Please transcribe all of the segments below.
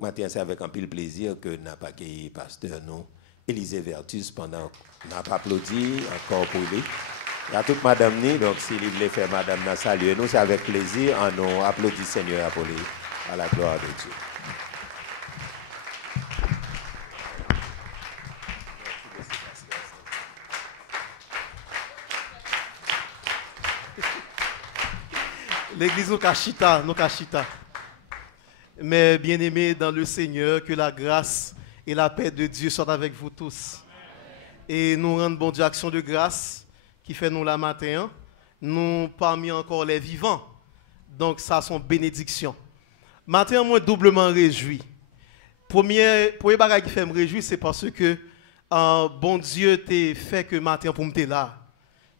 Matin, c'est avec un pile plaisir que nous avons accueilli pasteur nous, Élisée Vertus, pendant qu'on n'a pas applaudi encore pour lui. Il y a toute madame ni, donc s'il voulait faire madame n'a salué nous, c'est avec plaisir, en nous applaudit Seigneur pour lui, à la gloire de Dieu. L'église nous cachita, nous cachita. Mais bien-aimés dans le Seigneur, que la grâce et la paix de Dieu soient avec vous tous. Et nous rendons bon Dieu action de grâce qui fait nous la matin. Nous parmi encore les vivants. Donc ça sont bénédictions. Matin, moi doublement réjoui. Premier bagage qui fait me réjouir, c'est parce que bon Dieu t'a fait que matin pour me là.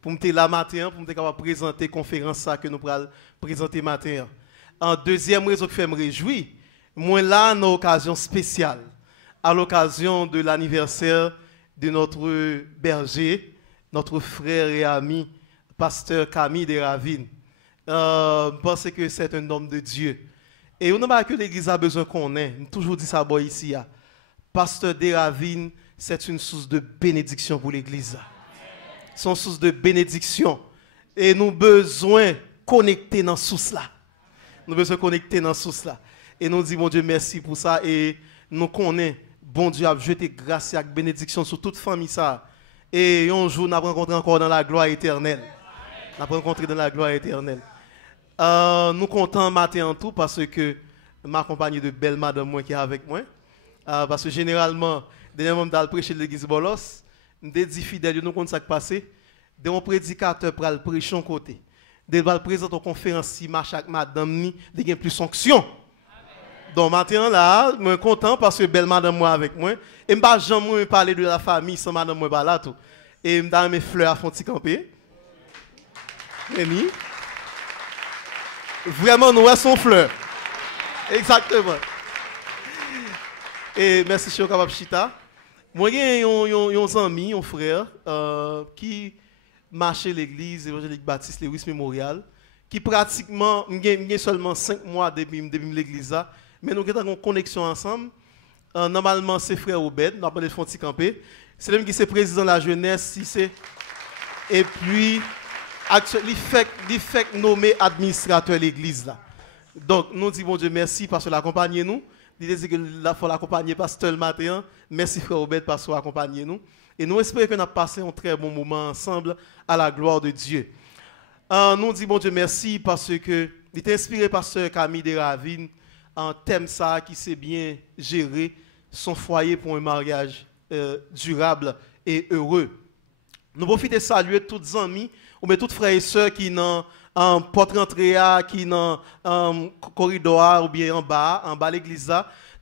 Pour me là matin, pour me capable présenter la conférence ça que nous allons présenter matin. En deuxième raison qui fait me réjouir, moi là, une occasion spéciale, à l'occasion de l'anniversaire de notre berger, notre frère et ami, pasteur Camille de Ravine. Je pense que c'est un homme de Dieu. Et on n'a que l'Église a besoin qu'on ait. Je toujours dit ça ici. Pasteur de Ravine, c'est une source de bénédiction pour l'Église. C'est une source de bénédiction. Et nous avons besoin de connecter dans ce source là. Nous besoin connecter dans ce là. Et nous disons, bon Dieu, merci pour ça. Et nous connaissons, bon Dieu, a jeté grâce et bénédiction sur toute famille. Ça. Et un jour, nous avons rencontré encore dans la gloire éternelle. Nous avons rencontré dans la gloire éternelle. Nous comptons matin en tout parce que ma compagnie de belle madame moi qui est avec moi. Parce que généralement, dernièrement, je prêcher de l'église Bolos. Nous dit fidèles, nous comptons ça qui passe. De mon prédicateur pour le prêcher en côté. De va présenter une conférence si chaque madame ni de plus fonction. Donc maintenant là, je suis content parce que belle madame moi avec moi et je pas jamais parler de la famille sans madame moi pas là tout. Et me donne mes fleurs à fond petit camper. Vraiment nous son fleur. Exactement. Et merci chez capable chita. Moi j'ai un ami, un frère qui marcher l'église évangélique Baptiste Lewis Memorial qui pratiquement j'ai seulement 5 mois depuis l'église là mais nous avons une connexion ensemble normalement c'est frère Obed nous avons des fonds camper c'est lui qui est président de la jeunesse si c'est et puis actuellement il fait nommer administrateur de l'église là donc nous disons bon Dieu merci parce que l'accompagner nous il dit que la faut l'accompagner pasteur le matin merci frère Obed parce que accompagner nous. Et nous espérons que nous avons passé un très bon moment ensemble à la gloire de Dieu. Nous disons, bon Dieu, merci parce que il est inspiré par Pasteur Camille de Ravine en thème ça qui sait bien gérer son foyer pour un mariage durable et heureux. Nous profitons de saluer tous les amis ou bien tous frères et sœurs qui sont en porte-entrée, qui sont en corridor ou bien en bas de l'église.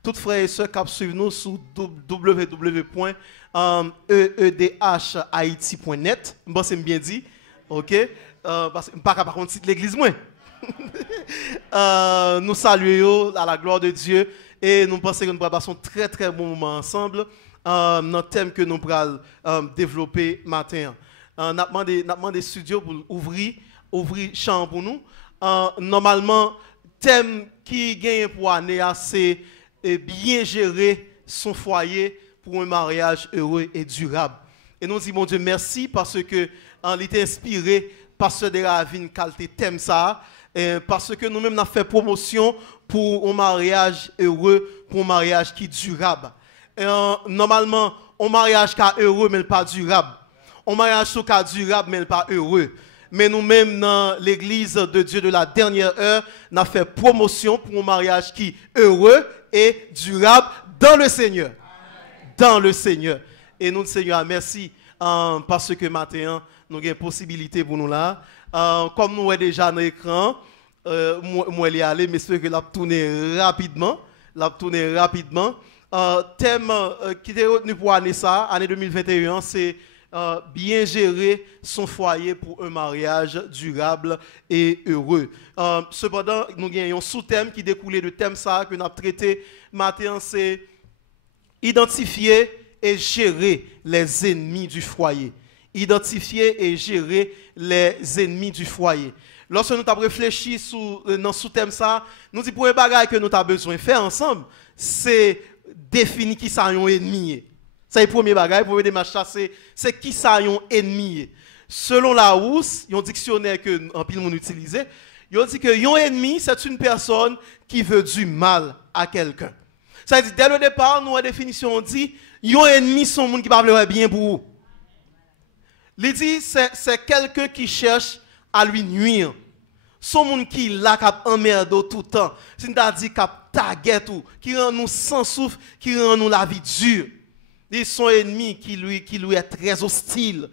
Tous frères et sœurs qui suivent nous sur www.eedhaiti.net. Je pense que c'est bien dit. OK? Parce que je ne peux pas par contre citer l'église. Nous saluons à la gloire de Dieu et nous pensons que nous allons passer un très très bon moment ensemble dans le thème que nous allons développer matin. Nous avons demandé studios pour ouvrir chambre pour nous. Normalement, le thème qui gagne pour l'année, c'est bien gérer son foyer pour un mariage heureux et durable. Et nous disons, mon Dieu, merci parce que il était inspiré par ce de Ravine qualité thème ça, parce que nous-mêmes avons fait promotion pour un mariage heureux, pour un mariage qui est durable. Normalement, un mariage qui est heureux mais pas durable. Un mariage qui est durable mais pas heureux. Mais nous-mêmes, dans l'église de Dieu de la dernière heure, nous avons fait promotion pour un mariage qui est heureux et durable dans le Seigneur. Dans le Seigneur. Et nous, Seigneur, merci parce que maintenant, nous avons une possibilité pour nous là. Comme nous sommes déjà dans l'écran, moi, je vais aller, mais j'espère que la tourner rapidement. Thème qui est retenu pour l'année 2021, c'est bien gérer son foyer pour un mariage durable et heureux. Cependant, nous avons un sous-thème qui découle de thème ça que nous avons traité matin, c'est identifier et gérer les ennemis du foyer. identifier et gérer les ennemis du foyer. Lorsque nous avons réfléchi dans ce thème ça, nous disons pour les bagages que nous avons besoin de faire ensemble, c'est définir qui ça un ennemi. C'est le premier bagage pour aider à chasser, c'est qui ça un ennemi. Selon la Larousse, il y a un dictionnaire que en pile monde utilisé, il dit que un ennemi c'est une personne qui veut du mal à quelqu'un. Ça dit dès le départ, nous la définition on dit un ennemi c'est un monde qui parle bien pour vous. Il dit c'est quelqu'un qui cherche à lui nuire. Son monde qui là cap emmerde tout le temps. C'est-à-dire cap taguer tout, qui rend nous sans souffle, qui rend nous la vie dure. Ils sont ennemis qui lui est très hostile.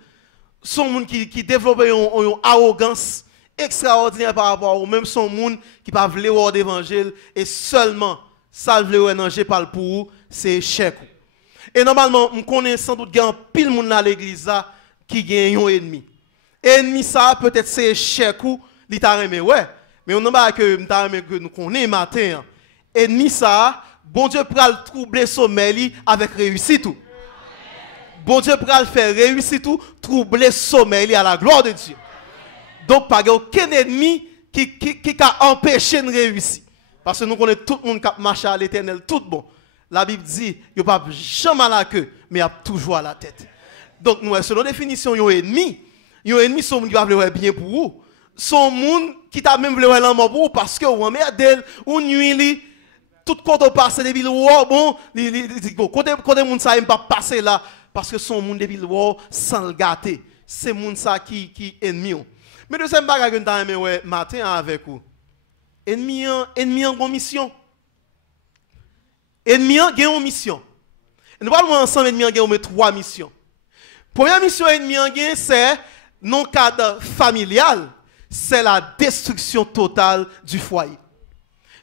Son monde qui développe une arrogance extraordinaire par rapport au même son monde qui pas vle voir d'évangile et seulement ça vle évanger par pour c'est échec. Et normalement, on connaît sans doute qu'il pile monde dans l'église là qui gagne un ennemi. Ennemi ça peut-être c'est échec ou li ta remé ouais, mais on n'a que nous connaît matin. Ennemi ça, bon Dieu pral troubler sommeil avec réussite tout. Bon Dieu pral faire réussir tout, troubler sommeil à la gloire de Dieu. Donc pas aucun ennemi qui a empêché de réussir. Parce que nous connaissons tout le monde qui marche à l'éternel tout bon. La Bible dit, il n'y a pas jamais à la queue, mais il y a toujours à la tête. Donc nous selon la définition, il y a un ennemi. Il y a un ennemi, son monde qui va vouloir bien pour vous. Son monde qui t'a même vouloir l'amour pour vous parce que vous emmerdez, ou nuit, tout côté passe des villes, bon, côté monde ça aime pas passer là parce que son monde des villes sans le gâter. C'est monde ça qui ennemi. Mais deuxième bagage que nous avons aimé matin avec vous. Ennemi en bonne mission. Ennemi en une mission. Nous parlons ensemble ennemi en gagne trois missions. Première mission ennemi en gagne c'est non cadre familial, c'est la destruction totale du foyer.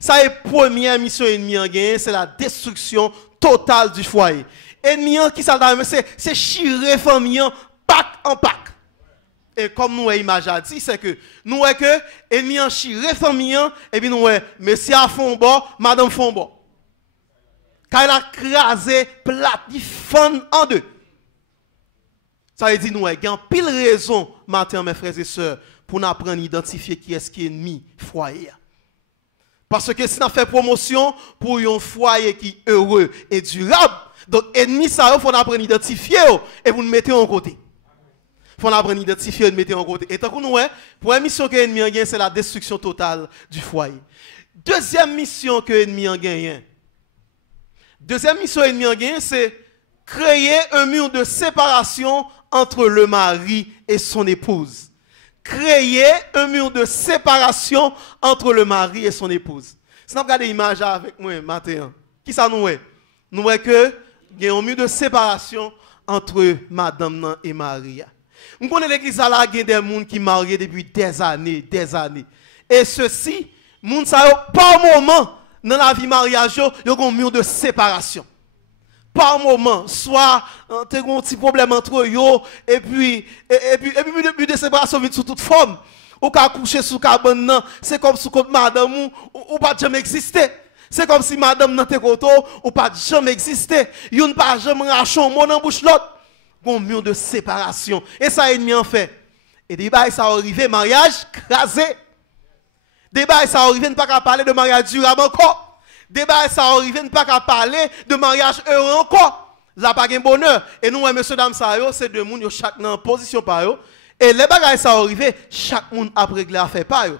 Ça est première mission ennemi en gagne, c'est la destruction totale du foyer. Ennemi qui ça c'est chirer famille pack en pack. Et comme nous image a dit c'est que nous voyons que ennemi en chirer famille et puis nous voyons monsieur à fond bon, madame fond bon. Quand il a crasé plat, il fend en deux. Ça veut dire nous avons pile raison matin mes frères et sœurs pour nous apprendre à identifier qui est ennemi foyer. Parce que si on fait promotion pour un foyer qui est heureux et durable, donc ennemi ça faut apprendre à identifier et vous le mettez en côté. Faut apprendre à identifier et le mettre en côté. Et tant que nous pour une mission que l'ennemi a gagné, c'est la destruction totale du foyer. Deuxième mission que l'ennemi a gagné. Deuxième mission que l'ennemi a gagné, c'est créer un mur de séparation entre le mari et son épouse. Créer un mur de séparation entre le mari et son épouse. Si nous regardons l'image avec moi matin, qui ça nous est? Nous voyons que il y a un mur de séparation entre madame et Maria. Nous connaissons l'église à la guerre des gens qui sont mariés depuis des années. Et ceci, les gens par moment dans la vie mariage, il y a un mur de séparation. Par moment, soit tu as un petit problème entre eux, et puis mur de séparation vient sous toute forme. Ou qu'à coucher sous cabane, c'est comme si madame ou pas jamais exister. C'est comme si madame dans tes côtés ou pas jamais exister. Yon pas jamais rachon mon en bouche l'autre. Un mur de séparation. Et ça ennemi en fait. Et débat ça arrivé mariage crasé. Débat ça arrivé ne pas qu'à parler de mariage durable encore. Débat ça arrivé ne pas qu'à parler de mariage heureux encore. Là pas gain bonheur. Et nous monsieur dame ça yo c'est deux monde chaque dans position par yo. Et les bagages ça arrivé chaque monde a réglé affaire par yo.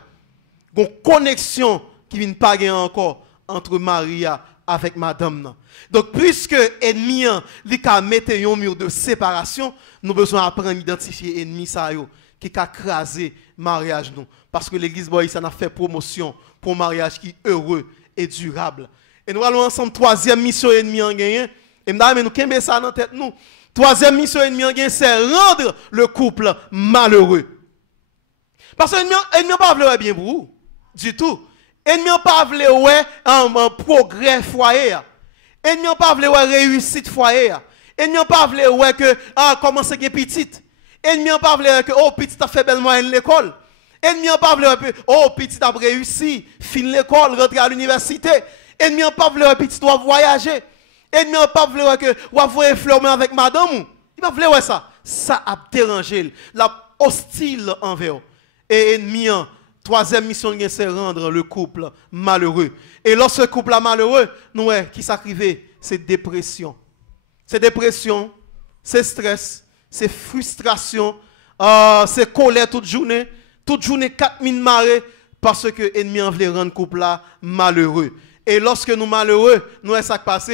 Gon connexion qui vient pas gain encore entre Maria avec madame. Donc, puisque ennemi li ka mette un mur de séparation, nous besoin apprendre à identifier ennemi ça yo qui a crasé mariage nous. Parce que l'église boy ça a fait promotion pour mariage qui est heureux et durable. Et nous allons ensemble troisième mission ennemi en gagné. Et nous kembe ça dans tête nous. Troisième mission ennemi en gagné c'est rendre le couple malheureux. Parce que ennemi pas vle bien pour vous du tout. Ennemi pas vle un progrès foyer. Ennemi pas vle réussite foyer. Ennemi pas vle que comment c'est petite. Ennemi pas vle que petit a fait belle moyenne l'école. Ennemi pas vle que petit a réussi, fin l'école, rentrer à l'université. Ennemi pas vle petit doit voyager. Ennemi pas vle que ou avoir fleur avec madame. Il va vouloir ça. Ça a dérangé. La hostile envers. Et ennemi, troisième mission, c'est rendre le couple malheureux. Et lorsque le couple est malheureux, nous, qui s'arrive, c'est dépression. C'est dépression, c'est stress, c'est frustration, c'est colère toute journée 4000 marées, parce que l'ennemi en veut rendre le couple là malheureux. Et lorsque nous malheureux, nous est ça qui passe,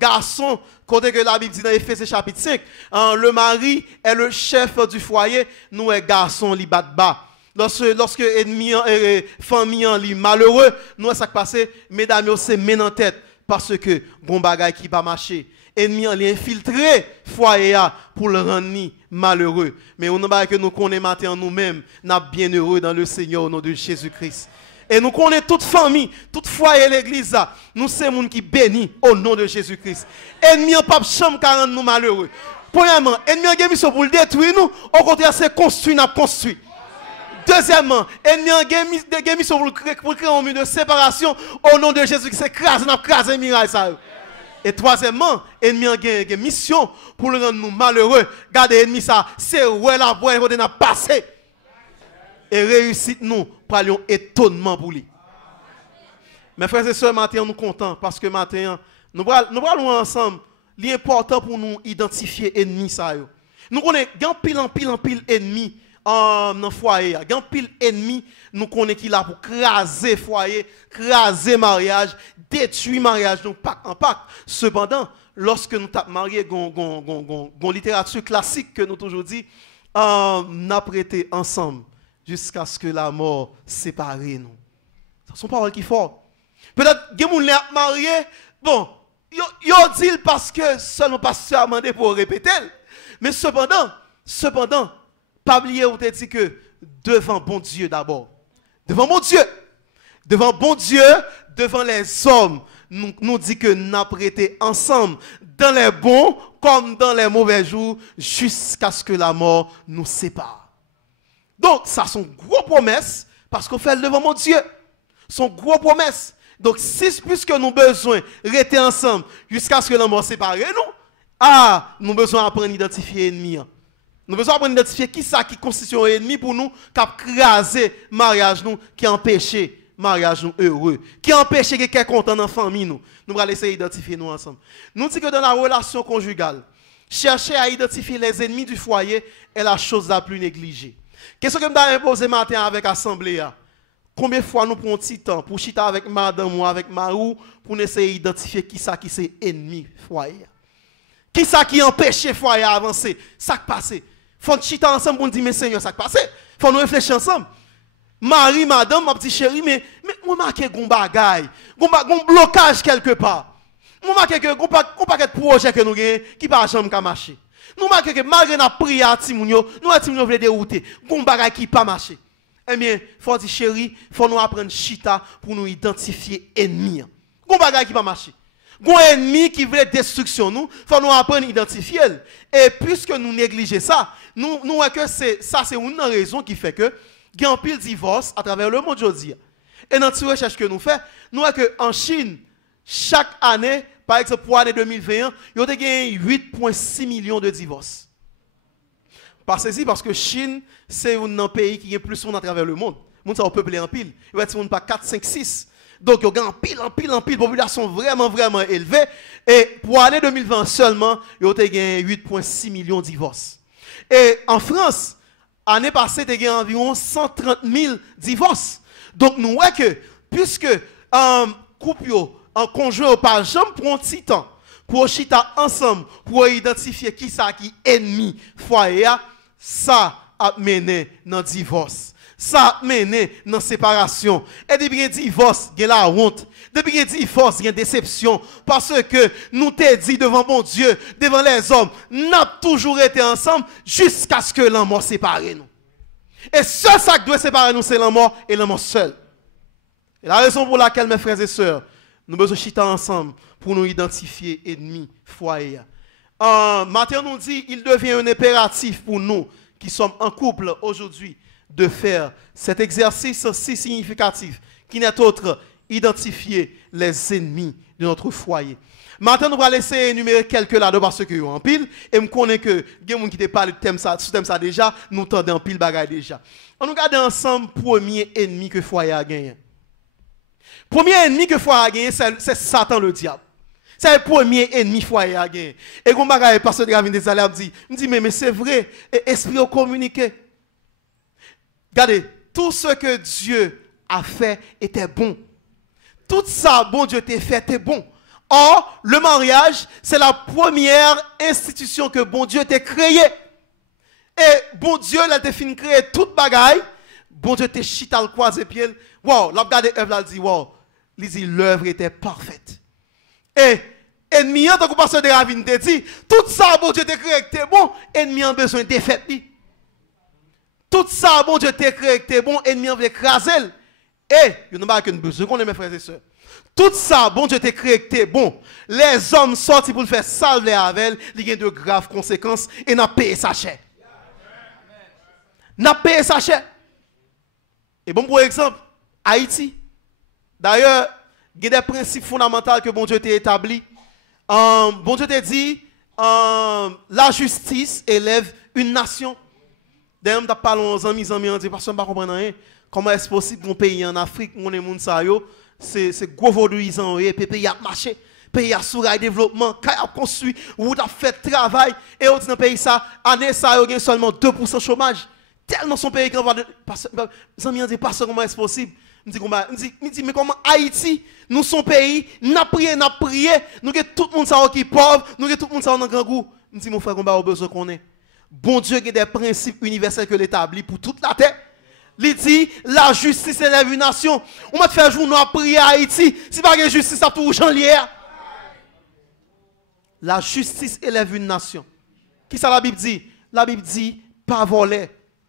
garçon, côté que la Bible dit dans Éphésiens chapitre 5, le mari est le chef du foyer, nous est garçon li bat bas. Lorsque ennemi famille li malheureux, nous est ça qui passe, mesdames c'est men en tête parce que bon bagay qui pas marcher. Ennemi li infiltré foyer pour le rendre malheureux. Mais on n'a que nous connaissons maintenant nous-mêmes, n'a bien heureux dans le Seigneur au nom de Jésus-Christ. Et nous connaissons toute famille, toute foyer l'église, nous sommes gens qui bénit au nom de Jésus-Christ. Ennemi en pas chambre 40 nous malheureux. Premièrement, ennemi en mission pour le détruire nous, au contraire c'est construit, n'a construit. Deuxièmement, ennemi en mission pour créer un mur de séparation au nom de Jésus-Christ, c'est crase, n'a crase miraille ça. Et troisièmement, ennemi en mission pour le rendre nous malheureux. Regardez ennemi ça, c'est ouais la voie qu'on a passé. Et réussite nous pour aller étonnement pour lui. Mes frères et sœurs, maintenant nous contents parce que maintenant nous allons ensemble. L'important pour nous identifier ennemi ça yo. Nous connaissons pile ennemi dans le foyer, gan pile ennemi nous connaissons qui là pour craser foyer, craser mariage, détruire mariage donc pack en pack. Cependant, lorsque nous tapons marié gon littérature classique que nous toujours dit, n'a prêté ensemble jusqu'à ce que la mort sépare nous. Ce sont paroles qui fort. Peut-être que moun l'a marié, bon, yo dit parce que seulement pasteur a demandé pour répéter. Mais cependant, pas oublier ou te dit que devant bon Dieu d'abord. Devant bon Dieu, devant les hommes, nous dit que nous avons prêté ensemble dans les bons comme dans les mauvais jours jusqu'à ce que la mort nous sépare. Donc, ça sont gros promesses parce qu'on fait devant mon Dieu. Son gros promesses. Donc, puisque nous avons besoin de rester ensemble jusqu'à ce que la mort sépare nous, nous avons besoin d'apprendre à identifier l'ennemi. Nous avons besoin d'apprendre à identifier qui ça qui constitue un ennemi pour nous, qui a crasé mariage nous, qui a empêché mariage nous heureux, qui a empêché quelqu'un content dans la famille nous. Nous allons essayer d'identifier nous ensemble. Nous disons que dans la relation conjugale, chercher à identifier les ennemis du foyer est la chose la plus négligée. Qu'est-ce que je vais imposer matin avec l'Assemblée? Combien de fois nous prenons un petit temps pour chiter avec madame ou avec Marou pour essayer d'identifier qui ça qui c'est ennemi foyer? Qui ça qui empêche le foyer à avancer? Ça qui passe. Faut chiter ensemble pour nous dire mais Seigneur ça qui passe. Faut nous réfléchir ensemble. Marie, madame, ma petite chérie, mais on marque un bagage, un blocage quelque part. On marque un paquet de projets que nous avons qui pas jamais marcher. Nous marquons que malgré la prière à Timounio, nous à Timounio voulons dérouter, un bagage qui pas marcher. Eh bien, faut dire chérie, faut nous apprendre chita pour nous identifier ennemi. Un bagage qui pas marcher. Un ennemi qui veut destruction nous, faut nous apprendre à identifier. Et puisque nous négligeons ça, nous que c'est une raison qui fait que il y a un pile divorce à travers le monde aujourd'hui. Et dans cette recherche que nous faisons, nous voyons qu'en Chine, chaque année, par exemple pour l'année 2021, il y a gagné 8,6 millions de divorces. Parce que Chine, c'est un pays qui est plus à travers le monde. Le monde est peuplé en pile. Il va être pas 4, 5, 6. Donc il y a en pile, population vraiment élevée. Et pour l'année 2020 seulement, il y a gagné 8,6 millions de divorces. Et en France, l'année passée, il y a environ 130 000 divorces. Donc, nous voyons que, puisque couple, en conjoint, par exemple, prend un petit temps pour chita ensemble, pour identifier qui ça qui est ennemi foyer, ça a mené dans le divorce. Ça a mené dans la séparation. Et depuis qu'il y a divorce, il y a la honte. Depuis qu'il y a divorce, il y a déception. Parce que nous t'ai dit devant mon Dieu, devant les hommes, nous avons toujours été ensemble jusqu'à ce que la mort sépare nous. Et seul ça qui doit séparer nous, c'est la mort et la mort seule. Et la raison pour laquelle, mes frères et sœurs, nous devons chiter ensemble pour nous identifier ennemis, foyer. Matthieu nous dit, il devient un impératif pour nous qui sommes en couple aujourd'hui de faire cet exercice si significatif qui n'est autre identifier les ennemis de notre foyer. Maintenant, nous allons laisser énumérer quelques là-dedans parce que en pile. Et je connais que les gens qui te parlent de thème ça, ce thème ça déjà, nous entendons en pile bagaille déjà. On nous regarde ensemble le premier ennemi que foyer a gagné. Premier ennemi que foyer a gagné, c'est Satan le diable. C'est le premier ennemi foyer a gagné. Et quand bagaille pasteur de Gavin Desalé me dit mais c'est vrai, esprit au communiqué. Regardez, tout ce que Dieu a fait était bon. Tout ça, bon Dieu t'a fait, était bon. Or, le mariage, c'est la première institution que bon Dieu t'a créée. Et bon Dieu, il a fini de créer toute bagaille. Bon Dieu t'a chita le croisé pied. Wow, l'a regardé Ève, là, dit, wow, il dit, l'œuvre était parfaite. Et, ennemi, tant que pasteur de Ravine te dit, tout ça, bon Dieu t'a créé, était bon, ennemi a besoin de fait. Tout ça, bon Dieu t'a créé, était bon, ennemi a écraser. Et, il n'y a pas qu'un besoin qu'on est mes frères et sœurs. Tout ça, bon Dieu t'a créé, était bon. Les hommes sortis pour le faire salver avec, il y a de graves conséquences et n'a payé sa chair. N'a payé sa chair. Et bon, pour exemple, Haïti. D'ailleurs, il y a des principes fondamentaux que bon Dieu t'a établis. Bon Dieu t'a dit, la justice élève une nation. D'ailleurs, je parle aux amis, on dit, parce que je ne comprends rien. Comment est-ce possible qu'un pays en Afrique, on est moun sa yo, c'est gros vaudouisant, et puis pays a marché, pays a sourail développement, pays a construit, route a fait travail, et on dit dans le pays ça, année ça, il y a seulement 2% de chômage. Tellement son pays qu'on va de. Les amis ont dit, pas comment est-ce possible? Me dit, mais comment Haïti, nous sommes pays, n'a prié, nous avons tout le monde qui est pauvre, nous avons tout le monde dans grand goût. Me dit, mon frère, on a besoin qu'on ait. Bon Dieu, il y a des principes universels que l'établit pour toute la terre. Il dit, la justice élève une nation. On va te faire jour, nous à prier à Haïti. Si pas de justice, ça touche en lière. La justice élève une nation. Qui ça la Bible dit? La Bible dit, pas voler.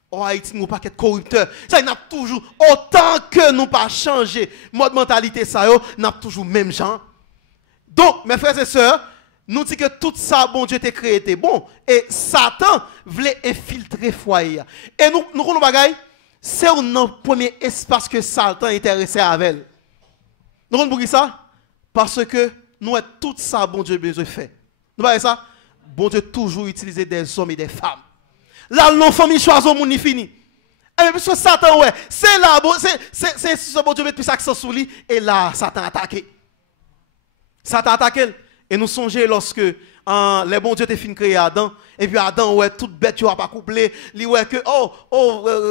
En Haïti, nous pas être corrupteurs. Ça, il n'a toujours, autant que nous pas changé mode mentalité, ça, n'a toujours même gens. Donc, mes frères et sœurs, nous disons que tout ça, bon Dieu t'a créé, était bon. Et Satan voulait infiltrer foyer. Et nous bagaille, c'est notre premier espace que Satan est intéressé avec elle. Nous comprenons ça? Parce que nous avons tout ça, bon Dieu besoin de faire. Nous voyez ça? Bon Dieu toujours utiliser des hommes et des femmes. Là, nos familles choisissent au monde fini. Et parce que Satan, ouais, c'est là, c'est ce bon Dieu met plus accent sur lui, et là, Satan attaqué. Satan attaqué. Et nous songeons lorsque les bons dieux étaient finis de créer Adam, et puis Adam, ouais, toute bête, tu vas pas couplé, il ouais que,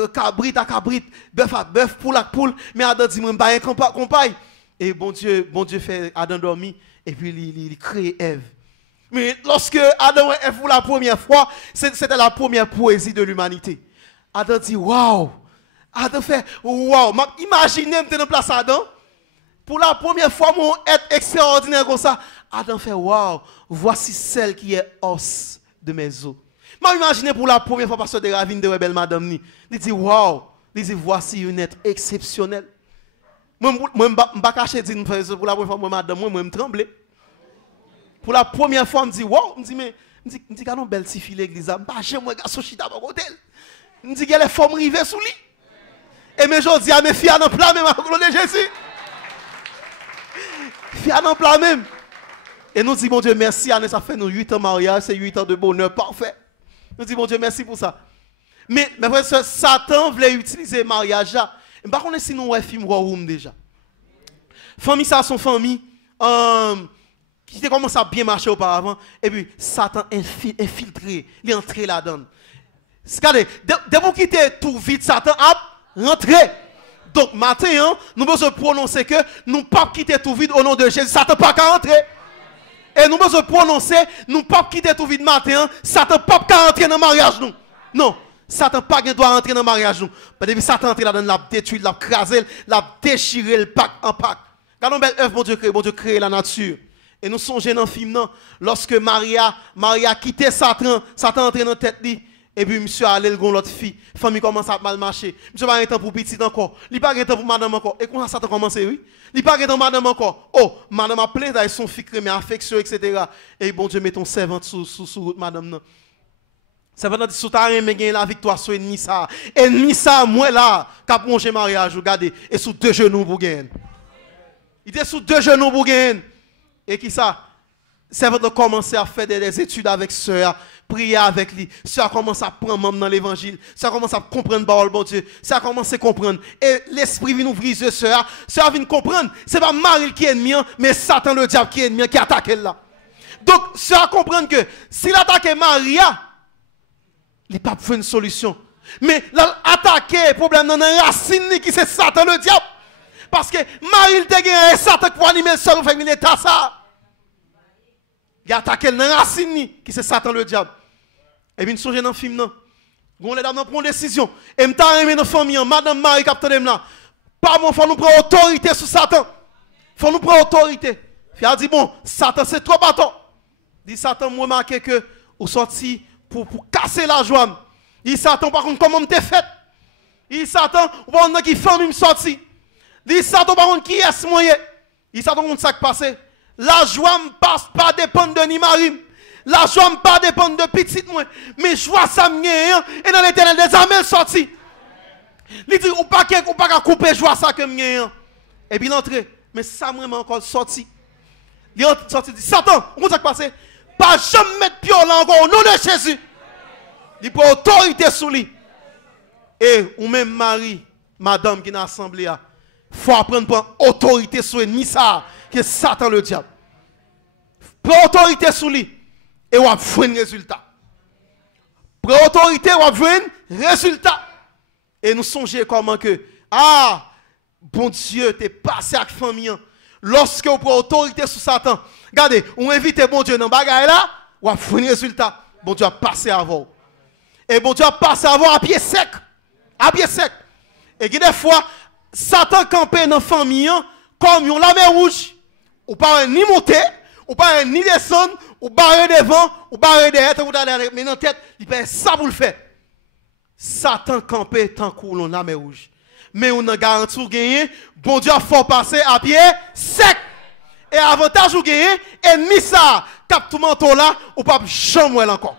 cabrit à cabrit, bœuf à bœuf, poule à poule, mais Adam dit, moi, je ne pas compagne. Et bon Dieu fait Adam dormir, et puis il crée Ève. Mais lorsque Adam et Ève pour la première fois, c'était la première poésie de l'humanité. Adam dit, waouh! Adam fait, waouh! Imaginez, je suis en place Adam. Pour la première fois, mon être extraordinaire comme ça. Adam fait, waouh! Voici celle qui est os de mes os. Imaginez pour la première fois, pasteur de Ravine de Rebelle Madame Ni. Il dit, waouh! Il dit, voici une être exceptionnelle. Moi, je ne vais pas cacher, pour la première fois, moi, madame, moi, je me tremble. Pour la première fois, je me dis, wow, je me dis, quand on belle si fille l'église, je me dis, garçon chita dans l'hôtel. Je me dis, qu'il y a les femmes rivées sous lui. Et mes gens disent, mes filles, en plein même, à cause de Jésus. Filles, en plein même. Et nous disons, bon Dieu, merci, Anne, ça fait nous 8 ans de mariage, c'est 8 ans de bonheur parfait. Nous disons, bon Dieu, merci pour ça. Mais, mes frères, Satan voulait utiliser le mariage là. Et par contre, si nous avons un film War Room déjà. Famille, ça, son famille, qui commencé à bien marcher auparavant, et puis Satan infiltré, il est entré là-dedans. Regardez, dès que vous quittez tout vite, Satan a rentré. Donc, maintenant, nous devons prononcer que nous ne pouvons pas quitter tout vide au nom de Jésus. Satan n'a pas qu'à rentrer. Et nous devons prononcer, nous ne pouvons pas quitter tout vide maintenant. Satan n'a pas qu'à rentrer dans le mariage. Nous. Non. Satan n'a pas doit rentrer dans le mariage. Nous. Depuis Satan est entré là-dedans, il a détruit, il a crasé, il a déchiré le pack en pack. Regardons belle œuvre, bon Dieu crée la nature. Et nous songeons dans le film, non, lorsque Maria quittait Satan entrait dans la tête. Et puis, monsieur allait le gon l'autre fille. Famille commence à mal marcher. Monsieur pas un temps pour petit encore. Il pas un temps pour madame encore. Et comment ça a commencé, oui? Il pas un temps pour madame encore. Oh, madame a plein d'ailleurs son fils mais affection, etc. Et bon Dieu met ton servante sous route, madame. Non. Servante dit, sous ta mais gagne la victoire sur ennemi ça. Ennemi ça, moi là, cap manger mariage, regardez. Et sous deux genoux pour gagner. Il était sous deux genoux pour gagner. Et qui ça? C'est avant de commencer à faire des études avec sœur, prier avec lui. Sœur commence à prendre membre dans l'évangile. Sœur commence à comprendre parole bon Dieu. Sœur commence à comprendre. Et l'esprit vient ouvrir les yeux, sœur. Sœur vient comprendre. C'est pas Marie qui est ennemi, mais Satan le diable qui est ennemi, qui attaque là. Donc, sœur comprendre que s'il attaque Maria, il n'a pas fait une solution. Mais l'attaquer, le problème dans la racine qui c'est Satan le diable. Parce que Marie te gagne Satan pour animer le sol, pour faire une état ça. Il a attaqué dans la racine qui c'est Satan le diable. Et bien, songe dans le film, non. On est dans une décision. Et je t'ai aimé dans la famille, Madame Marie, capitaine là. Pas moi, il faut nous prendre autorité sur Satan. Il faut nous prendre autorité. Il a dit, bon, Satan, c'est trop bâton. Dit Satan, moi, remarqué que vous sorti pour casser la joie. Il Satan, par contre, comment t'es fait? Il Satan, on a qui famille me sorti. Il Satan, par contre, qui est-ce moyen? Il Satan, on ça qui passe. La joie ne passe pas dépendre de ni Marie. La joie ne pas dépendre de petite moi. Mais joie ça me gagne. Et dans l'éternel des armées sorti. Il dit, ou pas couper joie ça que me gagne. Et puis l'entrée. Mais ça m'a encore sorti. Il est sorti, dit, Satan, on ça qui passe? Pas jamais mettre pied là encore au nom de Jésus. Il prend autorité sur lui. Et ou même Marie, madame qui est dans l'assemblée, il faut apprendre à prendre autorité sur l'ennemi ça, qui est Satan le diable. Prends autorité sur lui et on va voir un résultat. Prends autorité, on va voir un résultat. Et nous songeons comment que, bon Dieu, t'es passé avec la famille. Lorsque on prend autorité sur Satan, regardez, on invite bon Dieu dans le bagaille là, on va voir un résultat. Bon Dieu a passé avant. Et bon Dieu a passé avant à pied sec. À pied sec. Et des fois, Satan campé dans la famille, comme yon la mer rouge, ou pas ni monter, ou pas ni descendre, ou barrer devant, ou barrer derrière, mais dans la tête, il fait ça pour le faire. Satan campé tant qu'on la mer rouge. Mais on a garanti gagner, bon Dieu a fort passer à pied sec. Et avantage ou gagner, ennemi ça, cap tout manteau là, ou pas chambre encore.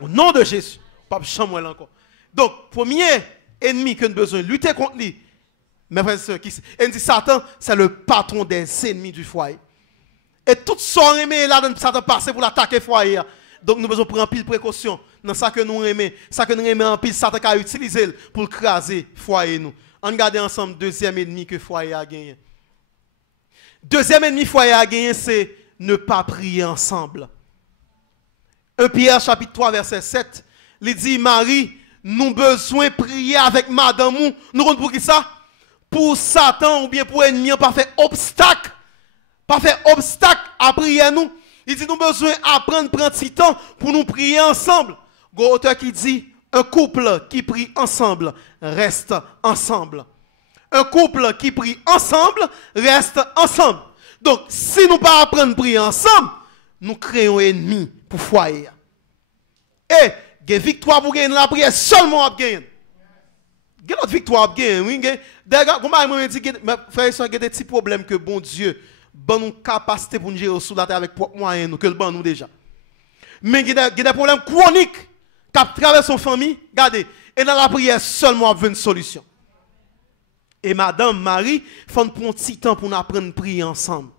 Au nom de Jésus, pas chambre encore. Donc, premier ennemi que nous avons besoin de lutter contre lui, mes frères et sœurs, et dit Satan, c'est le patron des ennemis du foyer. Et tout ça remet là dans Satan passer pour l'attaquer le foyer. Donc nous devons prendre pile précaution dans ça que nous aimons, ça que nous aimons en pile Satan a utilisé pour craser le foyer nous. On regarde ensemble deuxième ennemi que le foyer a gagné. Deuxième ennemi foyer a gagné, c'est ne pas prier ensemble. 1 Pierre chapitre 3 verset 7, il dit Marie, nous besoin prier avec madame nous compte pour qui ça? Pour Satan ou bien pour ennemi pas faire obstacle à prier nous. Il dit nous besoin apprendre prendre petit temps pour nous prier ensemble. Auteur qui dit un couple qui prie ensemble reste ensemble. Un couple qui prie ensemble reste ensemble. Donc si nous pas apprendre à prier ensemble, nous créons un ennemi pour foyer. Et des victoires pour gagner la prière seulement à gagner. Il y a d'autres victoires à gagner. Oui, comment je dis que frère, il y a des petits problèmes que bon Dieu bon nous capacité pour nous gérer sous la terre avec propre moyen que le bon nous déjà. Mais il y a des problèmes chroniques qui traversent son famille, regardez, et dans la prière seulement à une solution. Et madame Marie, il faut prendre un petit temps pour nous apprendre à prier ensemble.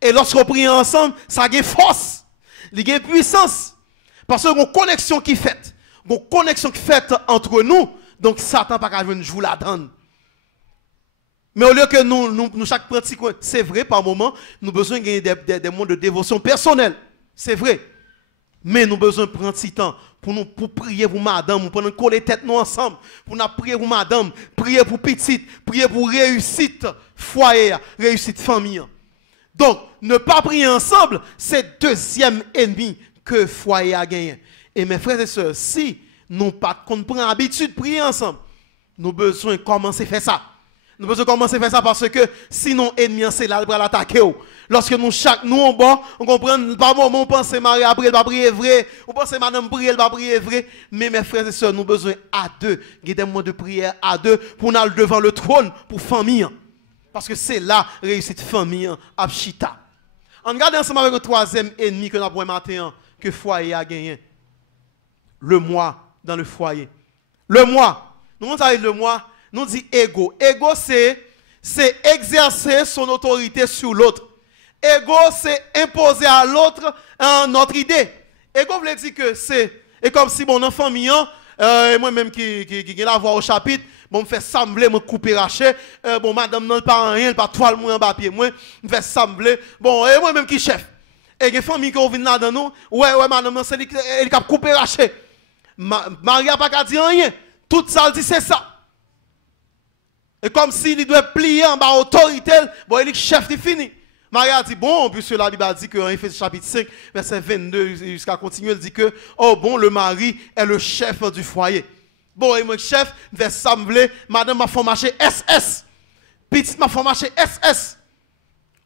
Et lorsqu'on prie ensemble, ça a une force, il y a une puissance. Parce que une connexion qui fait, une connexion qui fait entre nous, donc Satan pas qu'à venir jouer la donne. Mais au lieu que nous chaque pratique, c'est vrai par moment, nous avons besoin de gagner des moments de dévotion personnelle. C'est vrai. Mais nous avons besoin de prendre ce temps pour prier pour madame, pour nous coller tête nous ensemble, pour nous prier pour madame, prier pour petite, prier pour réussite foyer, réussite famille. Donc, ne pas prier ensemble, c'est deuxième ennemi que foyer a gagné. Et mes frères et sœurs, si nous pas prend habitude de prier ensemble, nous avons besoin de commencer à faire ça. Nous devons commencer à faire ça parce que sinon l'ennemi c'est là pour l'attaquer. Lorsque nous en bas, on comprend pas moment on pense Marie après elle va prier vrai, on pense madame prier elle va prier vrai, mais mes frères et sœurs, nous avons besoin à deux, des moments de prière à deux pour nous aller devant le trône pour famille. Parce que c'est là réussite famille à chita. On regarde ensemble avec le troisième ennemi que nous avons matin que foyer a gagné. Le moi dans le foyer. Le moi. Nous savons le moi. Nous dit ego. Ego, c'est c'est exercer son autorité sur l'autre. Ego, c'est imposer à l'autre notre idée. Ego veut dire que c'est comme si mon enfant mignon, moi-même qui ai la voix au chapitre, bon, me fait sembler, me couper racher, bon, madame non pas rien, pas toile moi en papier, moi, me fait sembler, bon, et moi-même qui chef. Et les familles qui viennent là dans nous, ouais, madame, c'est elle qui a coupé racher. Maria n'a pas dit rien. Tout ça, elle dit c'est ça. Et comme s'il doit plier en bas autorité, bon, il est chef, il fini. Maria a dit, bon, puisque la Bible a dit que, en Éphésiens chapitre 5, verset 22, jusqu'à continuer, elle dit que, oh bon, le mari est le chef du foyer. Bon, et moi, chef, vers sembler, madame m'a fait marcher SS. Petite m'a fait marcher SS.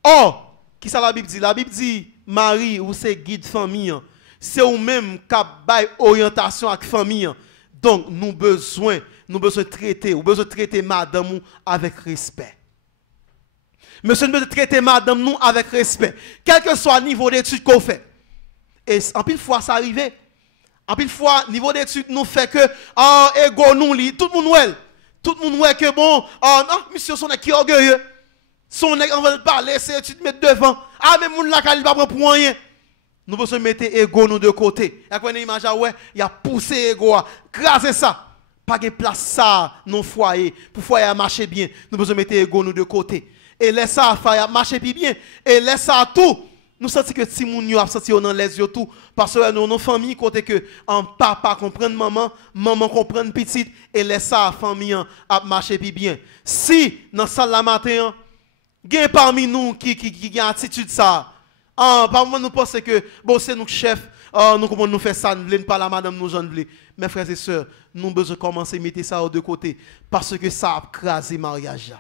Oh, qui ça la Bible dit? La Bible dit, Marie, ou c'est guide famille. C'est ou même qui bail orientation avec famille. Donc, nous besoin traiter madame avec respect. Monsieur, nous besoin traiter madame nous avec respect. Quel que soit le niveau d'études qu'on fait. Et en pile fois, ça arrive. En pile fois, niveau d'études nous fait que, ego nous lit, tout le monde ouel. Tout le monde ouel que bon, non, monsieur, son est qui orgueilleux. Son est, on va parler, c'est tu te mettre devant. Ah, mais moun la il va prendre pour rien. Nous besoin mettre ego nous de côté. Et quand on image, ouais, il a poussé ego, craser ça. Pas de place ça, non foyer, pour foyer marcher bien. Nous besoin mettre ego nous de côté. Et laisse ça faire marcher bien. Et laisse ça tout. Nous sentons que si moun yo a senti dans les yeux tout parce que nous nos familles côté que en papa comprendre maman comprendre petite et laisse ça famille a marcher bien. Si dans salle la matin gen parmi nous qui a attitude ça. Parfois nous pensons que bon c'est nous chef, nous comment nous faire ça, nous pas la madame nous jeune. Mes frères et sœurs, nous besoin commencer à mettre ça de côté parce que ça a crasé mariage.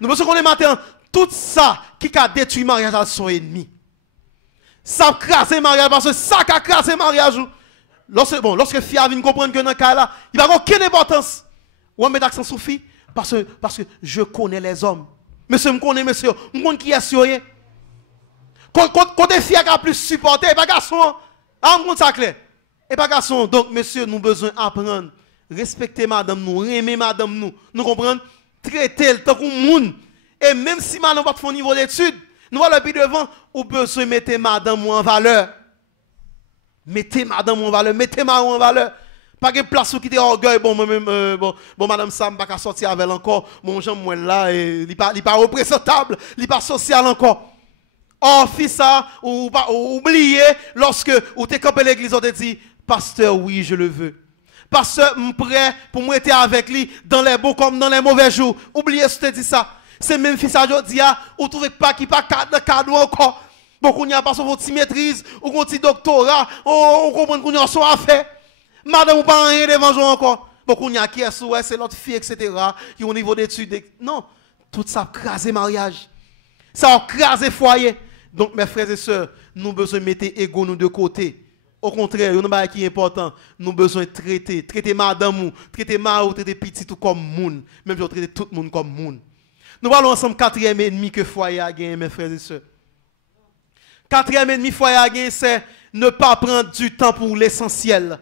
Nous besoin qu'on matin tout ça qui a détruit mariage à son ennemi. Ça a crasé mariage parce que ça a crasé mariage. Lorsque fille vient comprendre que dans ce cas là, il n'y a aucune importance. On met l'accent sur fille parce que je connais les hommes. Monsieur, je connais monsieur, je connais qui est sur eux. Quand des filles qui plus supporter, et pas garçon. Ah, on ça clair. Et pas garçon. Donc monsieur, nous besoin apprendre, respecter madame nous, aimer madame nous. Nous comprenons, traiter le temps comme monde. Et même si madame pas de niveau d'études, nous allons le devant, ou besoin de mettre madame en valeur. Mettez madame en valeur, mettez madame en valeur. Pas de place où qui est orgueil, bon, madame Sam, pas qu'à sortir avec elle encore, mon Jean, moi là, il n'est pas représentable, il n'est pas social encore. Oh, fils ça, ou oubliez, lorsque ou t'es campé l'église, on te dit, pasteur, oui, je le veux. Pasteur, je suis prêt pour moi être avec lui dans les beaux comme dans les mauvais jours. Oubliez ce que tu dis ça. C'est même fils à aujourd'hui, ou trouvez pas qu'il pas cadeau encore. Beaucoup n'y a pas son petit maîtrise, ou un petit doctorat, on comprend qu'on y a son affaire. Madame, ou pas rien devant vous encore. Beaucoup n'y a qui est c'est l'autre fille, etc. qui ont au niveau d'études. Non, tout ça a crasé mariage. Ça a crasé foyer. Donc, mes frères et sœurs, nous avons besoin de mettre l'ego nous de côté. Au contraire, il y a qui est important. Nous avons besoin de traiter madame, traiter Mao, traiter petit tout comme moun. Même si traiter tout le monde comme moun. Nous allons ensemble quatrième ennemi que foyer a gagné, mes frères et sœurs. Quatrième ennemi foyer a gagné, c'est ne pas prendre du temps pour l'essentiel.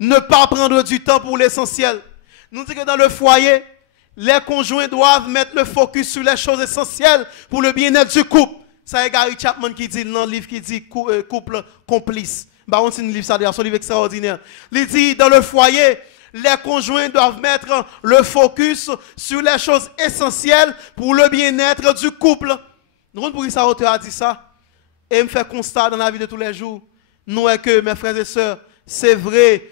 Ne pas prendre du temps pour l'essentiel. Nous disons que dans le foyer, les conjoints doivent mettre le focus sur les choses essentielles pour le bien-être du couple. Ça c'est Gary Chapman qui dit dans le livre qui dit couple complice. Bah on livre ça d'ailleurs, c'est un livre extraordinaire. Il dit dans le foyer, les conjoints doivent mettre le focus sur les choses essentielles pour le bien-être du couple. Nous pour ça auteur a dit ça et me fait constat dans la vie de tous les jours. Nous est que mes frères et sœurs, c'est vrai,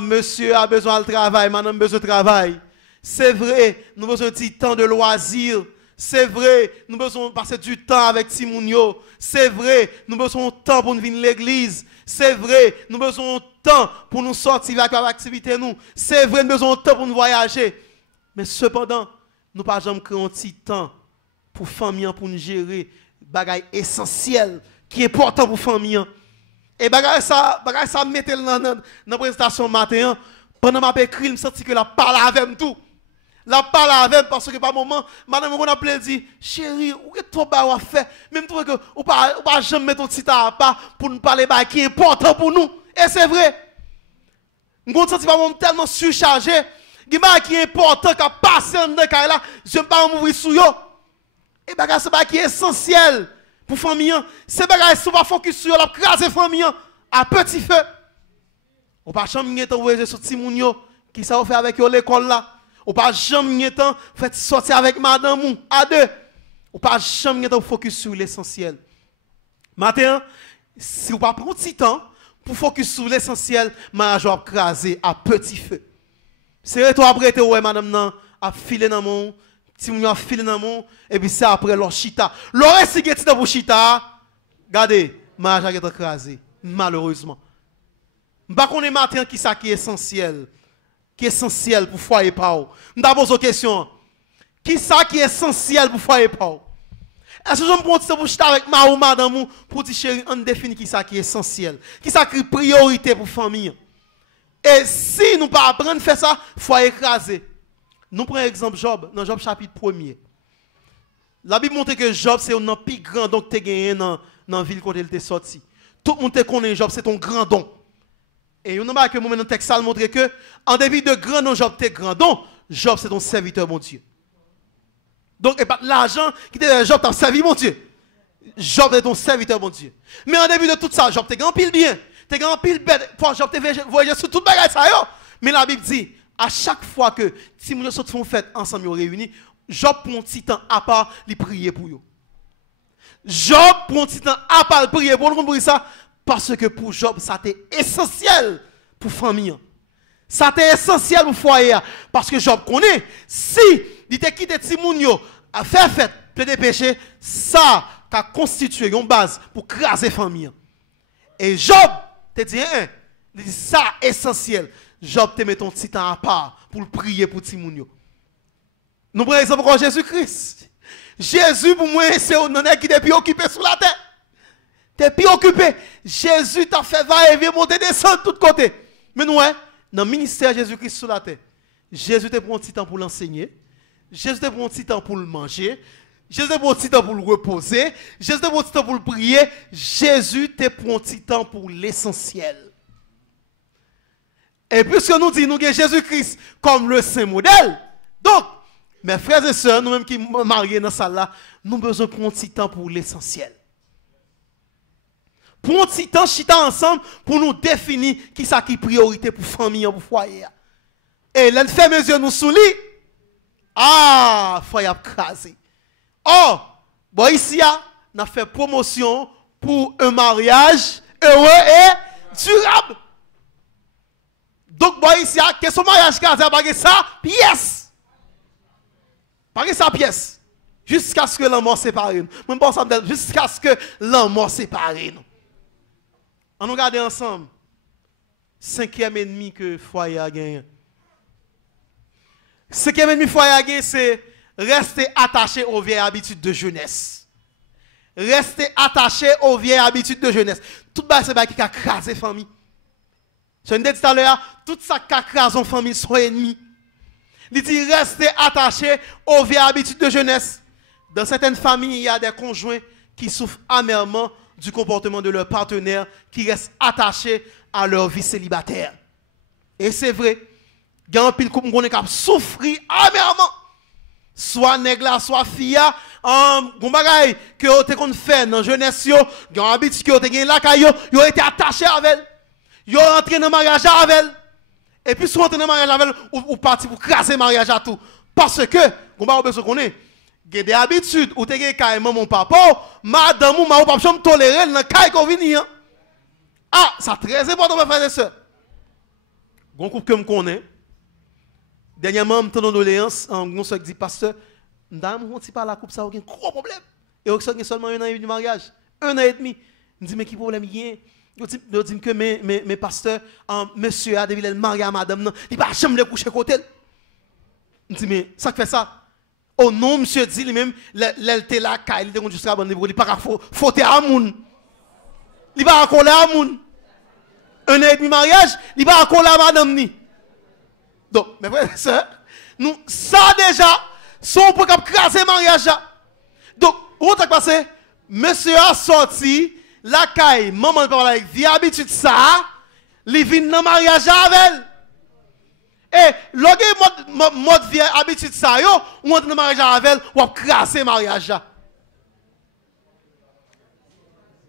monsieur a besoin de travail, madame a besoin de travail. C'est vrai, nous avons besoin de temps de loisirs. C'est vrai, nous avons besoin de passer du temps avec Timounio. C'est vrai, nous avons besoin de temps pour nous venir à l'église. C'est vrai, nous avons besoin de temps pour nous sortir avec l'activité. C'est vrai, nous avons besoin de temps pour nous voyager. Mais cependant, nous n'avons pas jamais créé un petit temps pour famille, pour nous gérer des bagages essentiels qui est important pour famille. Et bagay ça mettait dans la présentation matin. Pendant ma écrit, je me sens que la parole avec tout. La parole avec parce que par moment, madame on a plein dit, chérie, où est toi ba fait même toi que ou pas jamais mettre ton petit à part pour nous parler ba qui est important pour nous. Et c'est vrai. On senti pas tellement surchargé Il y a qui est important qui a passé dans le cas là, je ne pas m'ouvrir sous yo. Et bagage c'est qui est essentiel pour famille. C'est bagage si on va focus sur la craser famille à petit feu. On pas jamais envoyer sur petit moun yo qui ça fait avec l'école là. On pas jamais temps fait sortir avec madame ou à deux. On pas jamais temps focus sur l'essentiel. Matin, si on pas prendre petit temps pour focus sur l'essentiel, mariage va craser à petit feu. C'est toi après te ouais madame nan a filé dans mon si moun a filé dans mon et puis c'est après leur chita. Leur si geti dans pour chita, regardez, mariage a craser malheureusement. M'pa connait matin qui ça qui est essentiel pour foyer pa. M'ta pose une question. Qui ça qui est essentiel pour foyer pa? Est-ce que je me prends pour chita avec ma ou madame pour dire chérie on définit qui ça qui est essentiel, qui ça qui est priorité pour famille. Et si nous pas apprendre à faire ça, il faut écraser. Nous prenons exemple Job, dans Job chapitre 1er. La Bible montre que Job c'est un plus grand don que tu as gagné dans la ville quand il est sorti. Tout le monde te connaît Job, c'est ton grand don. Et on a que dans le texte ça montre que en dépit de grand don Job t'es grand don, Job c'est ton serviteur mon Dieu. Donc et pas l'argent qui te Job t'a servi mon Dieu. Job est ton serviteur mon Dieu. Mais en début de tout ça, Job t'es grand pile bien. T'es grand pile bête, pour Job te voyage sur toute bagaille ça yo. Mais la Bible dit à chaque fois que si nous sommes font fête ensemble réunis, Job prend un petit temps à part les prier pour eux. Job prend un petit temps à part prier pour nous ça parce que pour Job ça était essentiel pour famille. Ça était essentiel pour foyer parce que Job connaît si il était quitté Timoun yo à faire fête, plaider péché, ça a constitué une base pour craser famille. Et Job te dit il dit ça essentiel. Job te met ton petit temps à part pour prier pour Timoun. Nous prenons exemple comme Jésus-Christ. Jésus pour moi c'est un homme qui est occupé sur la terre. T'es plus occupé. Jésus t'a fait va-et-vient monter descendre de tous côtés. Mais nous dans le ministère de Jésus-Christ sur la terre, Jésus te prend un petit temps pour l'enseigner. Jésus te prend un petit temps pour le manger. Jésus te prend un petit temps pour le reposer. Jésus te prend un petit temps pour le prier. Jésus te prend un petit temps pour l'essentiel. Et puisque nous disons que Jésus-Christ comme le saint modèle, donc, mes frères et sœurs, nous-mêmes qui sommes mariés dans cette salle-là, nous avons besoin de prendre un petit temps pour l'essentiel. Pour un petit temps, chita ensemble pour nous définir qui ça qui est priorité pour famille, pour foyer. Et là, fait mes yeux nous sous lit. Ah, foyer a crasé. Oh, bon ici, on a fait promotion pour un mariage heureux et durable. Donc, bon ici, qu'est-ce que mariage crasé a ça pièce. Pas ça pièce. Jusqu'à ce que l'amour sépare nous. Même pas ça jusqu'à ce que l'amour sépare nous. On nous regarde ensemble. 5e ennemi que foyer a gagné. 5e ennemi foyer a gagné, c'est rester attaché aux vieilles habitudes de jeunesse. Rester attaché aux vieilles habitudes de jeunesse. Tout ça, c'est qui a crasé la famille. Je vous ai dit tout à l'heure, tout ça qui a crasé la famille sont ennemis. Il dit rester attaché aux vieilles habitudes de jeunesse. Dans certaines familles, il y a des conjoints qui souffrent amèrement du comportement de leur partenaire, qui restent attachés à leur vie célibataire. Et c'est vrai, il y a un pile couple qui a souffert amèrement. Soit nègre, soit fille, gon bagay que vous avez fait dans la jeunesse, vous avez habitude que vous avez la caillou, vous avez été attaché avec elle. Vous avez entré dans le mariage avec elle. Et puis, si vous entrez dans le mariage avec elle, vous partez pour craser le mariage à tout. Parce que, vous avez besoin de connaître. Il y a des habitudes où tu as mon papa, madame ou ma papa, je me tolère dans le cas qu'on vient. Ah, c'est très important, mes frères et sœurs. Bon couple que je connais. Dernièrement, je suis en doléance, un soeur qui dit, pasteur, madame, on ne pas la coupe, ça a un gros problème. Et on a seulement 1 an et demi de mariage. 1 an et demi. Je dis, mais qui problème il y a? Je dis que mes pasteurs, monsieur a devenu marié à madame, il ne va jamais coucher côté. Je dis, mais ça fait ça. Oh non, monsieur dit lui-même, l'elle là, il était jusqu'à la il pas fauter à moun. Il va coller à moun. 1 an et demi mariage, il va coller à madame ni. Donc, mes frères et sœurs, nous, ça déjà, sont pour craser le mariage. Donc, où est-ce passé? Monsieur a sorti la caille, maman parle avec vie habitude ça, il vient dans le mariage avec elle. Et lorsque mode vie habitude ça yo, ou entre dans mariage avec elle, ou craser mariage.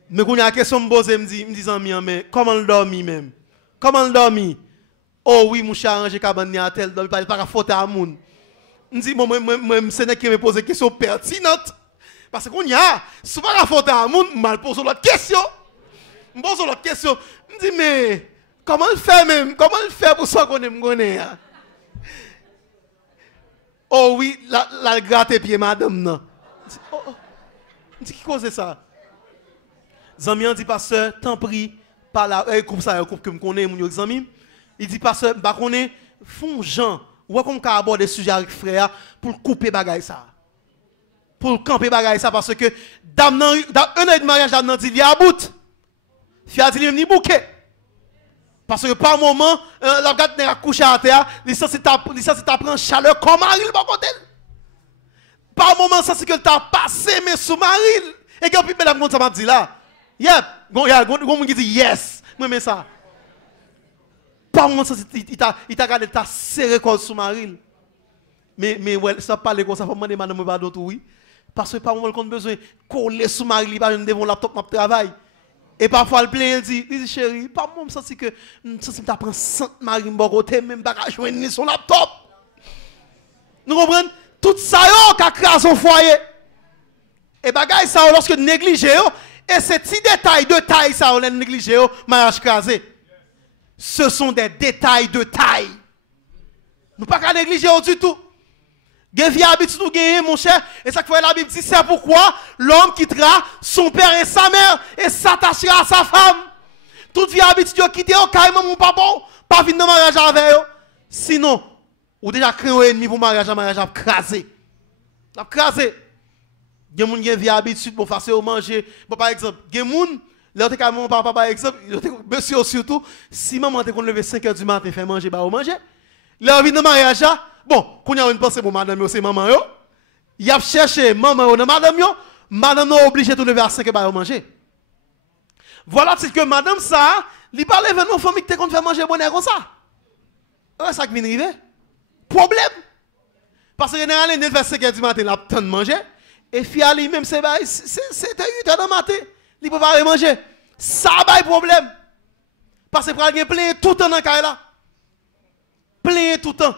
Mais quand il y a une question me poser me dit ami mais comment le dormi même? Comment le dormi? Oh oui, mon cher arrangé cabane à tel dormi pas faute à moun. Me dit moi c'est qui me pose une question pertinente parce qu'on y a souvent la faute à moun mal pose l'autre question. Me pose l'autre question. Me dit mais comment le fait même? Comment le fait pour ça qu'on me connaît? Oh oui, la gratte pied madame non. Oh. Dit qui cause ça? Zami dit pasteur, tant pris par la coupe ça coupe que me connaît mon zami. Il dit pasteur, ba connaît font Jean, ou comme ka aborder sujet avec frère pour couper bagaille ça. Pour camper bagaille ça parce que dans un an de mariage dame dit il a bout. Fia dit il ni bouquet. Parce que par moment, la gâte n'est pas couché à terre, il s'est prendre chaleur comme Maril par côté. Par moment, ça c'est que tu as passé mais sous Maril. Et quand puis mesdames ça m'a dit là, yep, gon qui dit yes, moi mais ça. Par moment ça il t'a gardé ta serré comme sous Maril. Mais ouais, ça parler comme ça faut demander madame pas d'autre oui. Parce que par moment on a besoin coller sous Maril, pas devant laptop m'a travail. Et parfois, le plein dit chérie, pas moi, ça c'est que ça c'est prend Sainte Marie bon côté même pas joindre son laptop. Nous comprenons tout ça yo qu'a créé son foyer. Et bagay ça lorsque négligé et ces petits détails de taille ça on négligé mariage crasé. Ce sont des détails de taille. Nous pas qu'à négliger du tout. Gen vie habitude nous gagner mon cher et ça que la Bible dit c'est pourquoi l'homme quittera son père et sa mère et s'attachera à sa femme. Toute vie habitude quitter carrément mon papa pas venir dans mariage avec eux. Sinon ou déjà créé un ennemi pour mariage à craser. La craser. Gen moun gen vie habitude pour faire au manger. Bon par exemple, gen moun l'autre cas mon papa par exemple, monsieur surtout si maman te kon lever 5h du matin faire manger ba au manger. Là vient dans mariage. Bon, quand il y a une pensée pour madame, c'est maman, il a cherché maman, madame, madame est obligée de lever à 5 h manger. Voilà, c'est que madame, ça, il parle de nos familles qui te faire manger bonheur comme ça. C'est ça qui vient arriver. Problème. Parce que généralement, il fait 5 h du matin, il a temps de manger. Et fia lui-même, c'est 8 h du matin, il peut pas manger. Ça a problème. Parce que il y a plein tout le temps dans le cas là. Plein tout le temps.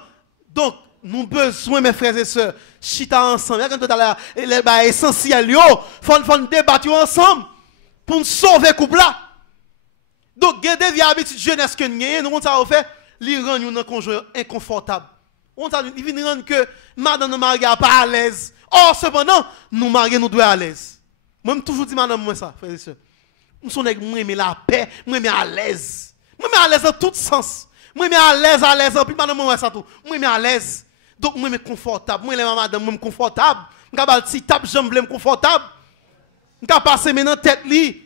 Donc, nous avons besoin, mes frères et sœurs, chita ensemble. Quand tout à l'heure, les essentiels, il faut débattre ensemble pour nous sauver le couple là. Donc, il y a des habitudes jeunesse que nous avons, nous avons fait, ils rendent nous conjoint inconfortable. Ils viennent rendre que madame nous marie pas à l'aise. Or, cependant, nous mariés, nous devons être à l'aise. Moi, je toujours dit madame, moi ça, frères et sœurs. Nous sommes la paix, moi, à l'aise. Moi, à l'aise dans tout sens. Moi, je suis à l'aise, puis madame, moi, ça tout. Moi, je suis à l'aise. Donc, moi, je suis confortable. Moi, madame, je suis confortable. Je suis petit tape, je suis confortable. Je suis passé maintenant tête li.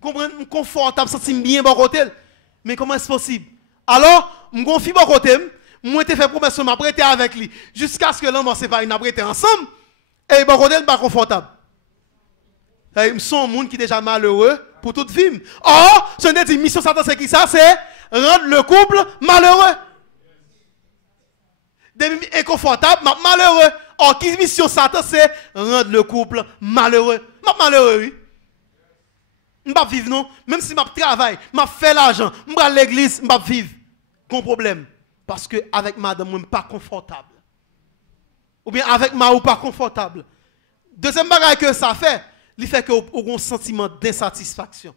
Comprenez, je suis confortable, ça c'est bien bon côté. Mais comment est-ce possible? Alors, je confie bon côté. Moi, je fait promesse de m'apprêter avec lui. Jusqu'à ce que l'homme se séparé, nous apprêter ensemble. Et bon côté, je suis pas confortable. Ils sont un monde qui est déjà malheureux pour toute vie. Or, ce n'est pas une mission Satan, c'est qui ça? C'est rendre le couple malheureux. Inconfortable, malheureux. Or, qui mission Satan, c'est rendre le couple malheureux. Malheureux, oui. Je ne vais pas vivre, non. Même si je travaille, je fais l'argent, je vais à l'église, je ne vais pas vivre. Bon problème. Parce que avec madame, je ne suis pas confortable. Ou bien avec ma ou pas confortable. Deuxième bagage que ça fait, il fait que vous avez un sentiment d'insatisfaction.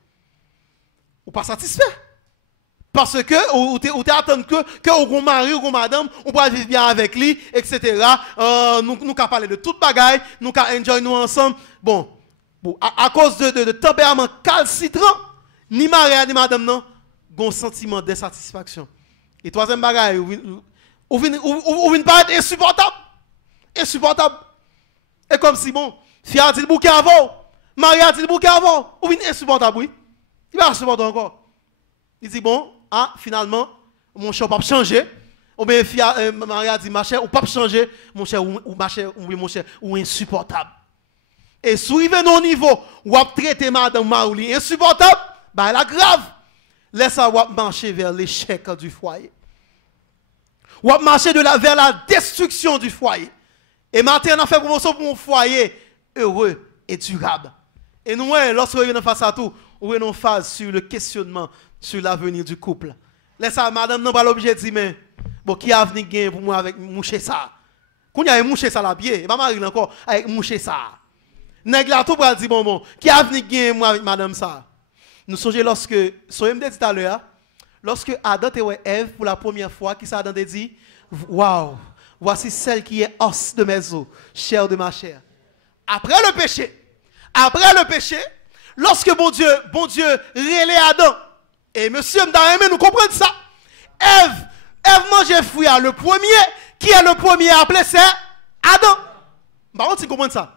Ou pas satisfait. Parce que vous attendez que vous mari ou madame, on peut vivre bien avec lui, etc. Nous pouvons parler de toute bagaille, nous pouvons enjoy nous ensemble. Bon, à cause de tempérament calcitrant, ni mari ni madame, non, vous avez un sentiment d'insatisfaction. Et troisième bagaille, vous venez pas être insupportable. Insupportable. Et comme si, bon, fille a dit le bouquet avant. Marie a dit le bouquet avant. Ou bien insupportable, oui. Il va insupportable encore. Il dit, bon, finalement, mon cher, pas changer. Ou bien Marie a dit, ma chère, ou pas changer. Mon cher, ou ma chère, ou mon cher, ou insupportable. Et si vous arrivez à un niveau où vous traitez madame Maouli insupportable, bah, elle est grave. Laissez-vous marcher vers l'échec du foyer. Ou à marcher vers la destruction du foyer. Et maintenant, on a fait promotion pour un foyer heureux et durable. Et nous, lorsque nous face à tout, nous avons une phase sur le questionnement sur l'avenir du couple. Laisse ça, madame, non pas l'objet de dire, mais bon, qui a venu gagner pour moi avec moucher ça? Quand il y a moucher ça la pied, et pas Marie encore avec moucher ça. Nèg la tout pour dire bon, qui a venu gagner moi avec madame ça? Nous songez lorsque, soyez me dit tout à l'heure, lorsque Adam et Ève pour la première fois, qui ça Adam dit, waouh, voici celle qui est os de mes os, chair de ma chair. Après le péché, lorsque bon Dieu relève Adam, et monsieur m'd'a nous comprenons ça. Ève mangeait fruit le premier, qui est le premier appelé c'est Adam. Par contre, tu comprends ça.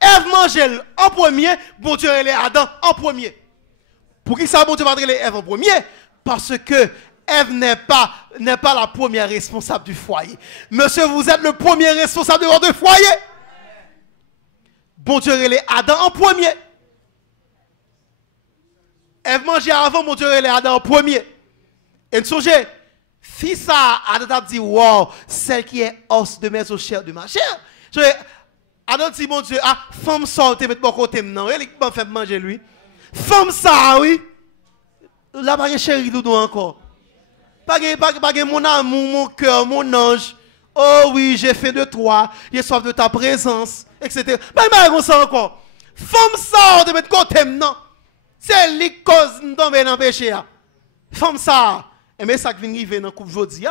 Ève mangeait en premier, bon Dieu relève Adam en premier. Pour qui ça bon Dieu va relève Ève en premier? Parce que Ève n'est pas la première responsable du foyer. Monsieur, vous êtes le premier responsable de votre foyer. Bon Dieu relève Adam en premier. Ève mangeait avant, mon Dieu relève Adam en premier. Et songez, fils ça, Adam a dit, wow, celle qui est os de mes os, chair de ma chair. Adam dit, mon Dieu, ah, femme ça, tu mets de mon côté maintenant. Elle m'a fait manger lui. Femme ça, oui. Là, pas de chéri doudou encore. Pas de mon amour, mon cœur, mon ange. Oh oui, j'ai fait de toi. J'ai soif de ta présence, etc. Pas de ça encore. Femme ça, tu mets de côté maintenant. C'est lui qui cause de tomber dans le péché. Femme ça. Et mais ça qui vient arriver dans le couple aujourd'hui.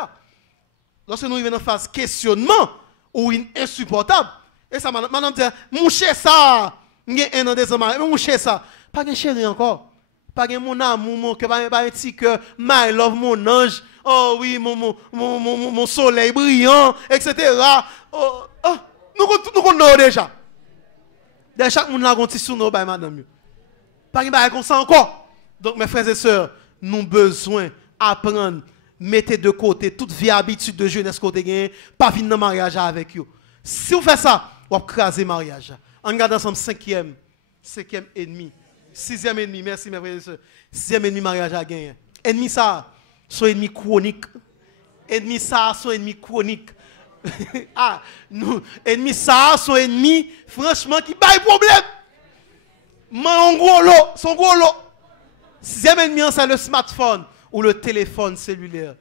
Lorsque nous arrivons dans phase questionnement ou insupportable. Et ça, madame dit, moucher ça. Il y a un an des hommes, mais moucher ça. Pas de chéri encore. Pas de mon amour, mon cœur, pas un petit cœur. My love, mon ange. Oh oui, mon soleil brillant, etc. Nous connaissons déjà. Déjà, chaque monde a un petit sous madame. Pas de comme ça encore. Donc, mes frères et sœurs, nous avons besoin d'apprendre, mettez de côté toute vieille habitude de jeunesse côté gain, pas venir dans le mariage avec vous. Si vous faites ça, vous allez craser le mariage. On regarde ensemble 5e ennemi, 6e ennemi, merci mes frères et sœurs. 6e ennemi mariage à gagner. Ennemi ça, son ennemi chronique. Ennemi ça, son ennemi chronique. Ah, nous, ennemi ça, son ennemi, franchement, qui baille problème. Son gros lot. 6e ennemi, c'est le smartphone ou le téléphone cellulaire.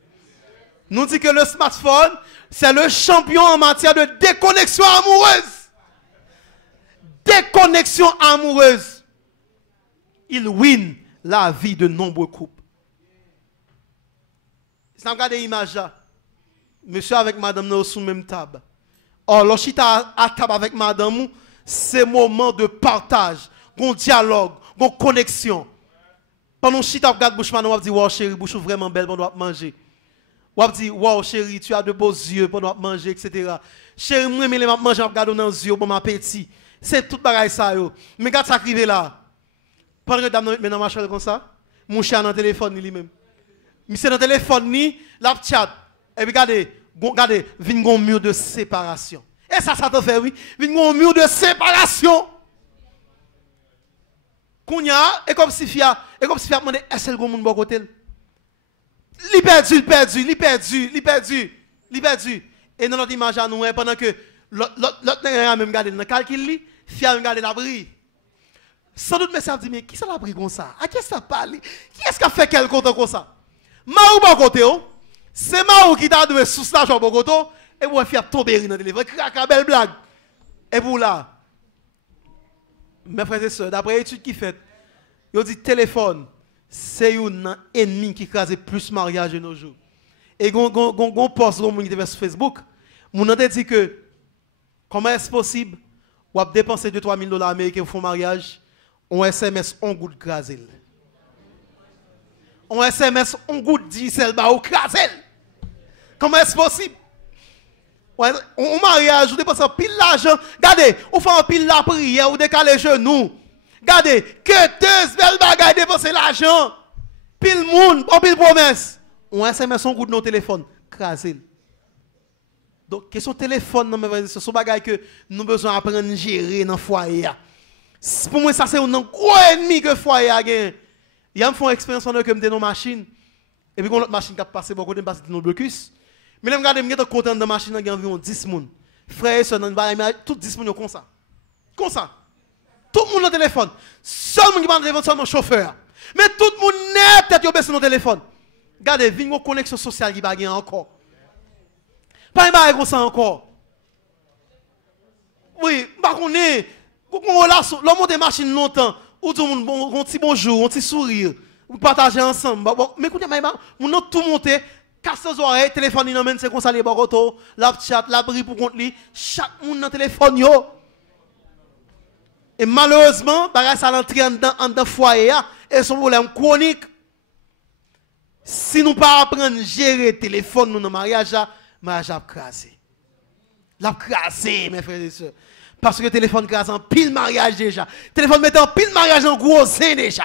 Nous dit que le smartphone, c'est le champion en matière de déconnexion amoureuse. Déconnexion amoureuse. Il win la vie de nombreux couples. Si vous regardez l'image là, monsieur avec madame nous sous même table. Or, lorsqu'il est à table avec madame, c'est moment de partage, un dialogue, une connexion. Pendant que je regarde bouche madame, on dit wow chérie, bouche vraiment belle, on doit manger. On dit wow chérie, tu as de beaux yeux, on doit manger, etc. Chérie, moi je manger, on regarde dans les yeux, bon appétit. C'est tout pareil ça yo. Mais quand ça arrive là, pendant que dame maintenant marche comme ça, mon chien dans le téléphone lui-même. Mais c'est dans le téléphone ni la chat. Et puis regardez, vient un mur de séparation. Et ça te fait oui, vient un mur de séparation. Kounya et comme si fia demandé est-ce que le monde bon côté. Li perdu. Et dans notre image à nous pendant que l'autre même regarder dans calcul li, fia regarder la brille. Sans doute mais ça dit mais qui ça l'a pris comme ça? À qui ça parle? Qui est-ce qui a fait quelque chose comme ça? Marou bon côté c'est Marou qui t'a donné sous l'argent bon côté et vous faire tomber dans le téléphone, craca belle blague. Et vous là. Mes frères et sœurs, d'après l'étude qui fait, ils dit téléphone, c'est un ennemi qui crase plus mariage de nos jours. Et gon post qui était sur Facebook, mon a dit que comment est-ce possible ou dépenser 2-3 000 $ américains pour un mariage, on SMS on goût de craser. On SMS on goût de diesel ba ou craser. Comment est-ce possible? On mariage, on dépense pile l'argent. Regardez, on fait un pile la prière, on décale les genoux. Regardez, que deux belles bagailles dépenser l'argent. Pile monde, on pile promesse. On SMS son goût de nos téléphones, crasé. Donc, question téléphone, ce sont des bagailles que nous avons besoin d'apprendre à gérer dans le foyer. Pour moi, ça c'est un gros ennemi que le foyer a gagné. Il y a une expérience que je me dans machine. Et puis, quand l'autre machine qui a passé, beaucoup de passer dans le blocus. Mais là, regardez, je suis content dans la machine, il y a environ 10 personnes. Frère et soeur, tout 10 personnes comme ça. Comme ça. Tout le monde dans le téléphone. Seulement qui parle téléphone, seulement chauffeur. Mais tout le monde net, peut-être baissé dans le téléphone. Regardez, viens une connexion sociale qui va gagner encore. Pas un comme ça encore. Oui, par contre, on relation, l'homme de machine longtemps, ou tout le monde, un petit bonjour, un petit sourire, vous partagez ensemble. Mais écoutez, on a tout monté, casse les oreilles, téléphone, il c'est comme ça, les bagotos, la chat, la bri pour contre lui, chaque monde dans le téléphone, yo. Et malheureusement, ça l'entrée en dans foyer, et son problème chronique. Si nous ne pas apprendre à gérer le téléphone dans le mariage, mariage a crasé. L'a crasé, mes frères et sœurs. Parce que le téléphone crase en pile mariage déjà. Le téléphone met en pile mariage en gros sein déjà.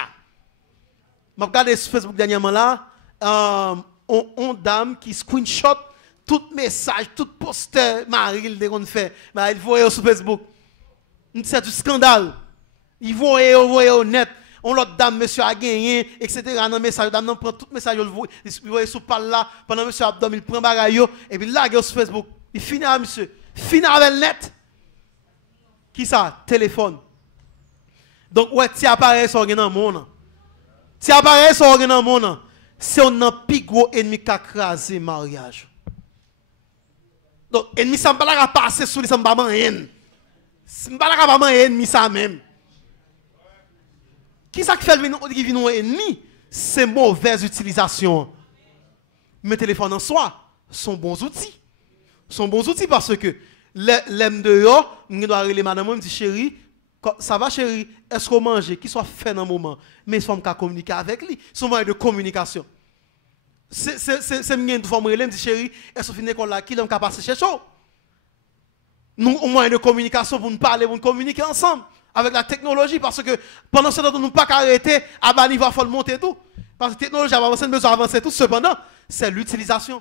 Je regarde sur Facebook dernièrement là, une dame qui screenshot tout message, tout poster, Marie, qu'on fait, il voit sur Facebook. C'est du scandale. Il voit au net. On l'autre dame, monsieur a gagné, etc. Dans le message, dame prend tout message, il voit sur parle là, pendant monsieur a dormi, il prend bagaille, et puis là, il sur Facebook. Il finit avec monsieur. Finit avec le net. Qui ça? Téléphone. Donc, ouais, tu apparais sur le monde. Tu apparais sur le monde. C'est un plus gros ennemi qui a crasé le mariage. Donc, ennemi, ça ne va pas passer sur les sambamans. Ça ne va pas passer ennemi, ça même. Qui ça qui fait le ennemi? C'est mauvaise utilisation. Mes téléphones en soi sont bons outils. Sont bons outils parce que l'aime de yo, je dois aller madame, me dit chérie, ça va chérie, est-ce qu'on mange, qu'il soit fait dans le moment, mais il faut me communiquer avec lui. C'est un moyen de communication. C'est une forme de me dit chérie, est-ce qu'on finit l'école là, qui est capable de passer chez soi? Nous, un moyen de communication pour nous parler, pour nous communiquer ensemble. Avec la technologie, parce que pendant ce temps, nous ne pouvons pas arrêter, à bas niveau, il faut monter tout. Parce que la technologie a avancé, nous besoin d'avancer tout. Cependant, c'est l'utilisation.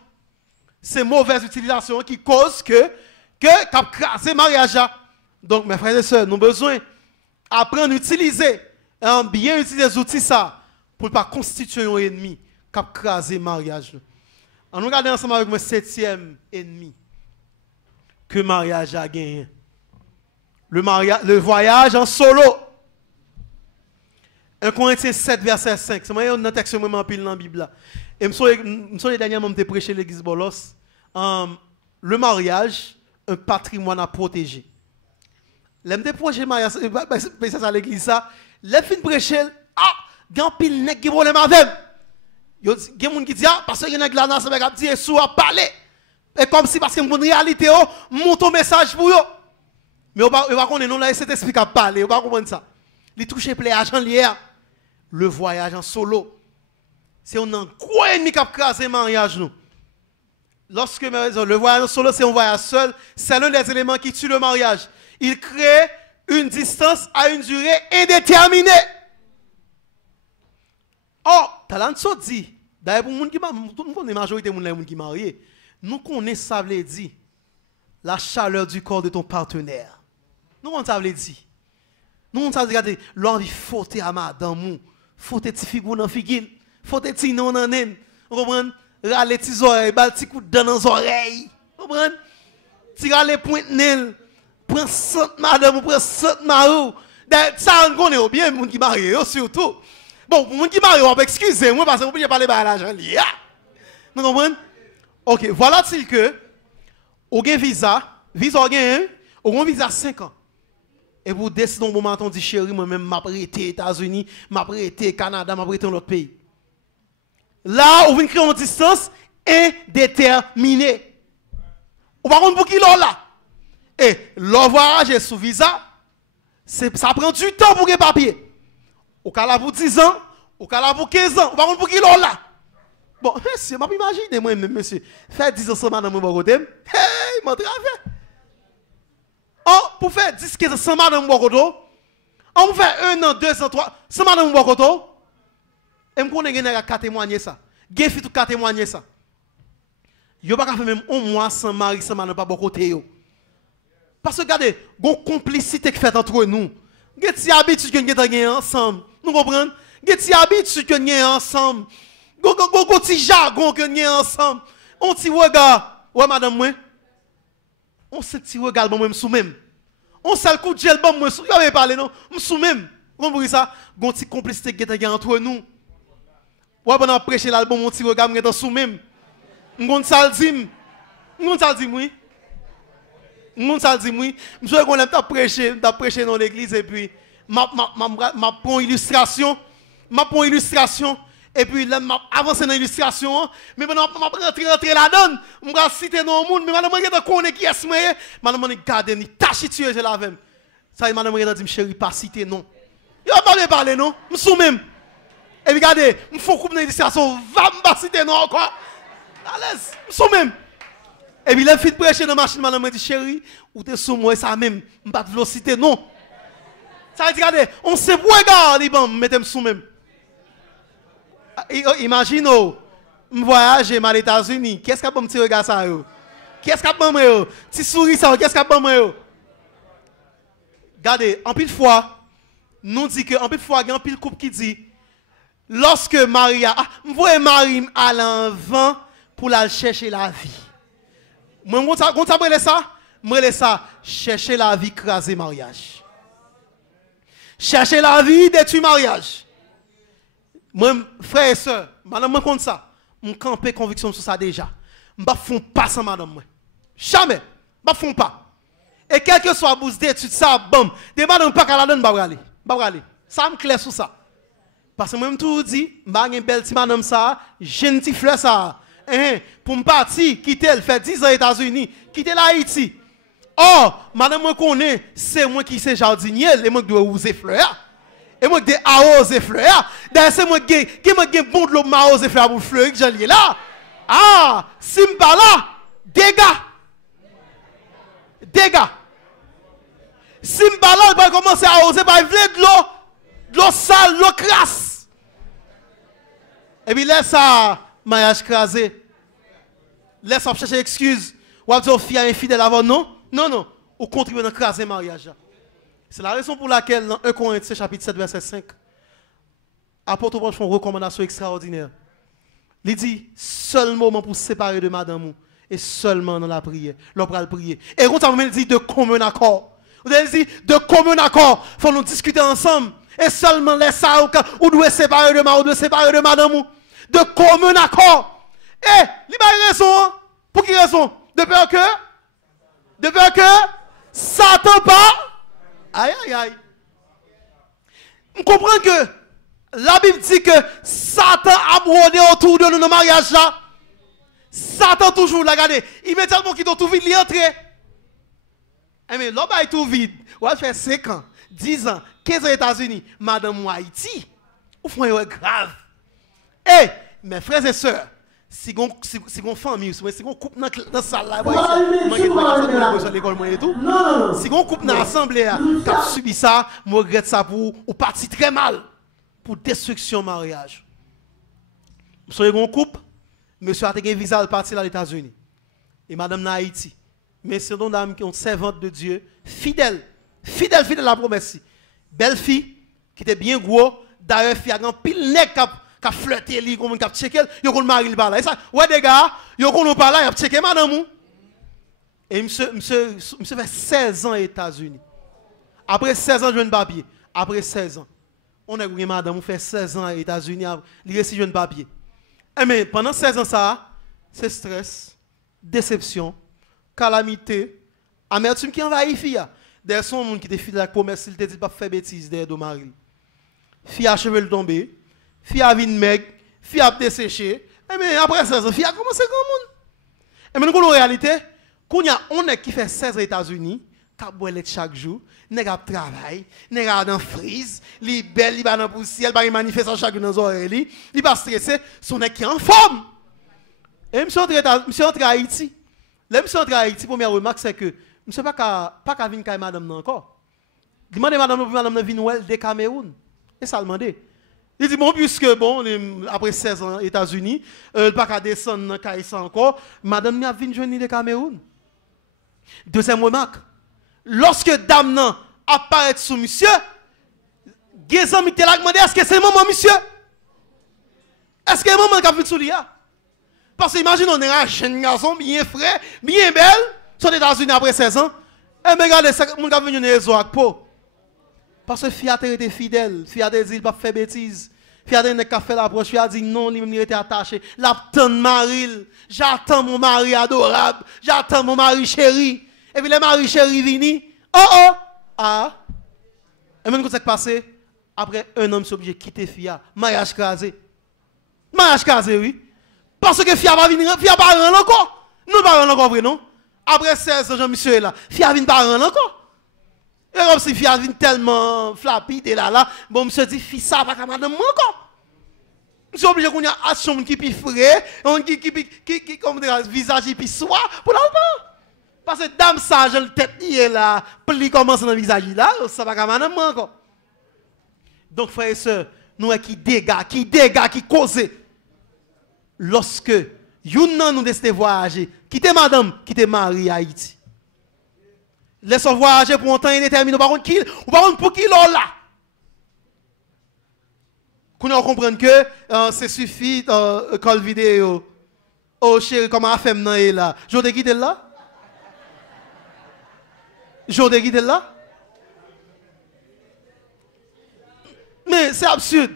C'est mauvaise utilisation qui cause que crase le mariage. Donc, mes frères et sœurs, nous avons besoin d'apprendre à utiliser, bien utiliser les outils ça, pour ne pas constituer un ennemi qui a crasé le mariage. On nous regarde ensemble avec mon 7e ennemi que le mariage a gagné. Le voyage en solo. 1 Corinthiens 7, verset 5. C'est un texte que je pile dans la Bible. Et je suis dernièrement prêché l'église Bolos. Le mariage, un patrimoine à protéger. L'aime de projet mariage, c'est ça l'église ça. Les fins prêcher, il y a un pile nèg qui problème avec. Il y a des gens qui disent parce que y a nèg là dans ça dit sous à parler. Et comme si parce que une réalité monte un message pour eux. Mais on va connaître non là cet esprit qui parler, on va comprendre ça. Il touche plein argent lié. Le voyage en solo. C'est un gros ennemi qui a crasé le mariage nous. Lorsque le voyage en solo c'est un voyage seul, c'est l'un des éléments qui tue le mariage. Il crée une distance à une durée indéterminée. Oh, Talanso dit, d'ailleurs pour nous la majorité de gens qui mariés, nous connaissons ça veut dire la chaleur du corps de ton partenaire. Nous on ça veut dire. Nous on ça regarder l'envie fauter à madame, fauter petit figou dans figil, fauter petit non dans nen. Vous comprenez? Râler tes oreilles, bal petit coup de dents dans les oreilles. Vous comprenez? Tirer les pointes nel. Prends sainte madame, prends sainte marou. Ça on connaît bien les gens qui marient surtout. Bon, pour les gens qui marient, excusez-moi parce que vous pouvez parler de l'argent. Vous comprenez? OK, voilà-t-il que vous avez un visa un visa 5 ans. Et vous décidez au moment où on dit chérie, moi-même, je vais prêter aux États-Unis, je vais prêter au Canada, je vais prêter dans l'autre pays. Là, vous venez créer une distance indéterminée. Vous ne pouvez pas pour qui là. Et le voyage sous visa, ça prend du temps pour les papiers. Au cas là pour 10 ans, au cas là pour 15 ans, vous ne pouvez pas pour qui là. Bon, monsieur, je m'imagine, moi-même, monsieur, faire 10 ans sans madame mon côté. Hey, il m'a travaillé. Oh, pour faire 10, 15 ans sans madame mon côté, on peut faire 1 an, 2 ans, 3 sans madame mon côté. Et je connais quelqu'un qui a témoigné ça. Il y a tout témoigné ça. Il n'y a pas faire même un mois sans mari, sans madame, pas bon côté. Parce que regardez, il y a une complicité qui fait entre nous. Il y a des habitudes que nous avons ensemble. Nous comprenons? Il y a des habitudes que nous avons ensemble. Un petit jargon que nous avons ensemble. Un petit regard. Ouais, madame, moi, on se tire regard, moi, je suis même. On s'est le coup de gel, moi, je suis parlé, non? Je suis même. Vous comprenez ça? Il y a une petite complicité qui est entre nous. Ouais, pendant prêcher l'album, on tire regard, je suis sous même. Je suis ça le dit. Je suis ça le dit, oui. Je suis ça le dit, oui. Je suis qu'on a prêché dans l'église, et puis, je prends illustration. Et puis, là, avancé dans l'illustration, mais maintenant, je rentre là-dedans, je vais citer dans le monde, mais maintenant, je connais qui est-ce que je maintenant, je garde, je tâche tuer, je l'avais. Ça, madame, je dis, chérie, pas citer, non. Il va pas me parler, non. Je suis même. Et puis, regardez, je faut couper dans l'illustration, va me citer, non, encore. À l'aise, je suis même. Et puis, là, je prêcher dans la machine, madame, je dis, chérie, ou t'es sous moi, ça même, je ne vais pas citer, non. Ça veut dire, regardez, on se regarde, je mettez sous même. Imagine, je voyage aux États-Unis. Qu'est-ce qu'il y a pour me tirer regarder ça? Qu'est-ce qu'il y a pour me si souris ça, qu'est-ce qu'il y a pour me regardez, en pile fois, nous dit que en pile fois, il y a un pile couple qui dit lorsque Maria, je vois Marie à l'envant pour la chercher la vie. Moi, quand ça me ça, je ça chercher la vie, craser mariage. Chercher la vie, détruire mariage. Moi, frère et soeur, madame, moi, contre ça, je campe conviction sur ça déjà. Je ne fais pas ça, madame. Jamais. Je ne fais pas. Et quel que soit bouse d'études, ça, bam. Des madame, pas qu'à la donne, je ne vais pas aller. Ça me clair sur ça. Parce que moi, je tout dit, je vais une belle petite madame, ça, gentil fleur, ça. Pour me partir, quitter, elle fait 10 ans aux États-Unis, quitter l'Haïti. Or, madame, moi, connais, c'est moi qui suis jardinier, et moi qui dois user fleur. Et moi qui arrose fleurs. D'ailleurs, c'est moi qui me bon de l'eau m'arrose fleurs pour fleurir que j'en ai là. Ah, si je pas là, dégâts. Si je pas là, je vais commencer à arroser par de l'eau sale, de l'eau crasse. Et puis laisse ça, mariage crasé. Laisse ça chercher excuse. Ou à dire fille infidèle avant, non? Non. Ou contribuer à craser mariage. C'est la raison pour laquelle, dans 1 Corinthiens chapitre 7, verset 5, apôtre Paul fait une recommandation extraordinaire. Il dit, seul moment pour se séparer de madame, et seulement dans la prière. L'on va prier. Et quand on dit de commun accord. Vous avez dit, de commun accord, il faut nous discuter ensemble. Et seulement les ça, ou doit séparer de madame, ou doit séparer de madame. De commun accord. Et, il a raison. Pour quelle raison? De peur que Satan pas. Aïe. On comprend que la Bible dit que Satan a brodé autour de nous dans le mariage là. Satan toujours, regardez, immédiatement qu'il doit tout vide, il entre. Mais l'homme est tout vide. On va faire 5 ans, 10 ans, 15 ans aux États-Unis. Madame Haïti, vous faites grave. Eh, mes frères et sœurs, si on famille, si on coupe dans la salle là, si on coupe dans l'assemblée, qui a subi ça, je regrette ça pour ou parti très mal pour destruction mariage. Si on coupe, monsieur a un visa parti aux États-Unis et madame dans Haïti. Mais c'est une dame qui est une servante de Dieu, fidèle à la promesse. Belle fille, qui était bien gros, d'ailleurs, fille a un pile nec qui a flirté, qui a checké, qui a marié le là. Et ça, ouais, des gars, qui a pas là, qui a checké madame. Et monsieur fait 16 ans aux États-Unis. Après 16 ans, je viens de papier. Après 16 ans, on a eu madame, on fait 16 ans aux États-Unis, il réussit de papier. Mais pendant 16 ans, ça, c'est stress, déception, calamité, amertume qui envahit fille. Des son monde qui te fidèle à la promesse, il te dit pas faire bêtise derrière de mari. Fille a cheveux tombé, fille a vin meg, fille a desséché. Mais après 16 ans, fille a commencé comme monde. Et mais nous avons une réalité, qu'on y a on est qui fait 16 aux États-Unis, qui boit chaque jour, nèg a travail, nèg a dans frise, li belle, li ba dans poussière, ba manifestation chaque dans oreilles, li pas stressé, son nèg qui en forme. Et monsieur entre Haïti. Là, monsieur entre Haïti, première remarque c'est que monsieur pas qu'à venir kay madame encore. Demandez madame vinn wel de Cameroun. Et ça demandé. Il dit bon puisque bon après 16 ans aux États-Unis, pas qu'à descendre dans kay ça encore, madame n'a vinn joindre de Cameroun. Deuxième remarque. Lorsque dame nan apparaît sous monsieur, les amis te la demandé est-ce que c'est maman monsieur? Est-ce que maman qui a vu sous lui? Parce que imagine, on est un jeune garçon bien frais, bien belle, sur les États-Unis après 16 ans. Et mais regardez, mon gars venu à peau. Parce que Fiat était fidèle, Fiat a dit, il pas faire bêtises. Fiat a fait l'approche, Fiat a dit non, il était attaché. L'attend Maril, j'attends mon mari adorable, j'attends mon mari chéri. Et puis le mari chéri vini, oh, ah. Et même quand ça passé, après un homme s'est obligé de quitter Fiat, mariage casé. Mariage casé, oui. Parce que Fiat va venir, Fiat va rendre encore. Nous ne pas encore, vrai, non? Après 16 ans, Jean-Monsieur est là, Fiat vient pas rendre encore. Et comme si Fiat vient tellement flappy, et là, bon, monsieur dit, fils, ça va pas madame encore. Monsieur obligé qu'on y a action qui est frais, qui comme dire, visage qui soit, pour l'enfant. Parce que dame sage, le tête est là, pli commence dans le visage là, ça va pas madame encore. Donc, frères et sœurs, nous qui dégâts, qui causent. Lorsque nous décidons de voyager, quitter madame, quitter Marie à Haïti. Laissons voyager pour un temps indéterminé, par contre, pour qui l'on là. Qu'on comprenne que c'est suffit, call vidéo. Oh chérie, comment a fait maintenant là? Je te quitte là? Je te quitte là? Mais c'est absurde.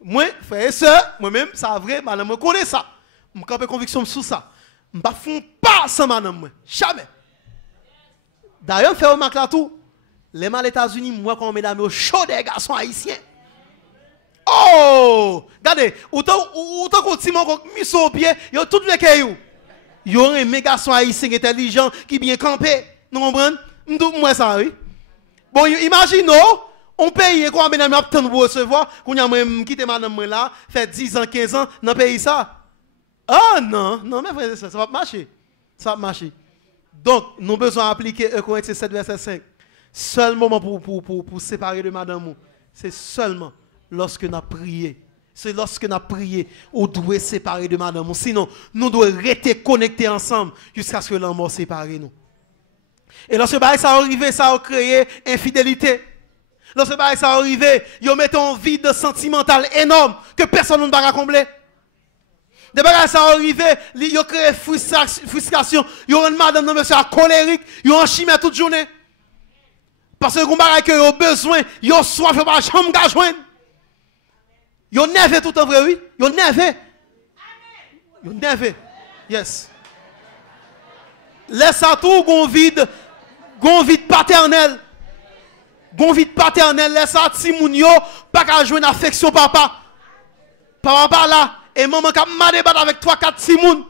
Moi, frère et soeur, moi-même, ça vrai, madame, je connais ça. Je suis conviction sur ça. Je ne fais pas sans madame. Jamais. D'ailleurs, je fais remarque là tout. Les mal États-Unis, moi, quand mesdames, au chaud des garçons haïtiens. Oh! Regardez, autant qu'on dit, mon mis au pied, il y a tous les cailloux. Il y a un méga garçon haïtien intelligent qui bien campé. Nous comprenez? Moi, ça, oui. Bon, imaginez, on paye quoi, mesdames, pour recevoir, qu'on a même quitté madame là, fait 10 ans, 15 ans, dans le pays ça. Ah non, mais frère, ça va marcher. Ça va marcher. Donc, nous avons besoin d'appliquer Corinthiens 7, verset 5. Seul moment pour séparer de madame, c'est seulement lorsque nous avons prié. C'est lorsque nous avons prié, on doit séparer de madame. Sinon, nous devons rester connectés ensemble jusqu'à ce que la mort sépare nous. Et lorsque ça arrive, ça a créé infidélité. Lorsque ça arrive, ils mettent un vide sentimental énorme que personne ne va combler. Des bagages ça arrive, ils ont créé frustration, ils ont une madame de monsieur colérique, ils ont un chimère toute journée. Parce que les bagages qu'ils ont besoin, ils ont soif, ils n'ont pas chambre à joindre. Ils ont nervé tout en vrai, oui. Ils ont nervé. Ils ont nervé. Yes. Laisse à tout, gon vide paternel. Gon vide paternel, laisse à Timounio, pas qu'à jouer une affection papa. Papa là. Et maman qui m'a débattu avec 3-4 Timoun.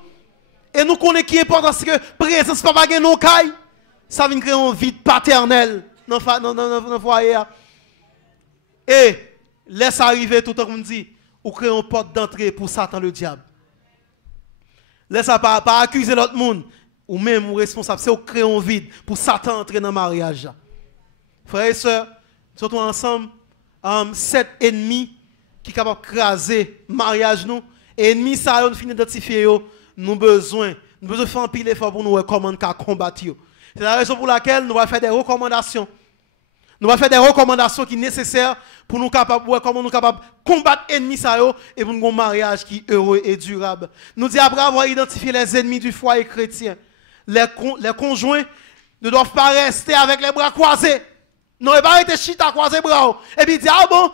Et nous connaissons qui est important, c'est que présence papa gagne non caille. Ça vient créer un vide paternel dans le foyer. Et laisse arriver tout le monde dit, ou créer une porte d'entrée pour Satan le diable. Laisse pas accuser l'autre monde. Ou même responsable, c'est créer un vide pour Satan entrer dans le mariage. Frères et sœurs, nous sommes ensemble, 7 ennemis qui sont capables de craser le mariage nous. Et ennemis, ça, nous finissons d'identifier, nous avons besoin de faire un pile effort pour nous comment combattre. C'est la raison pour laquelle nous allons faire des recommandations. Nous allons faire des recommandations qui sont nécessaires pour nous capables, comment nous capables de combattre ennemis et pour nous avoir un mariage qui est heureux et durable. Nous disons après avoir identifié les ennemis du foyer chrétien, les conjoints ne doivent pas rester avec les bras croisés. Non, ils ne doivent pas rester chita croisés bras. Et puis dire, ah bon,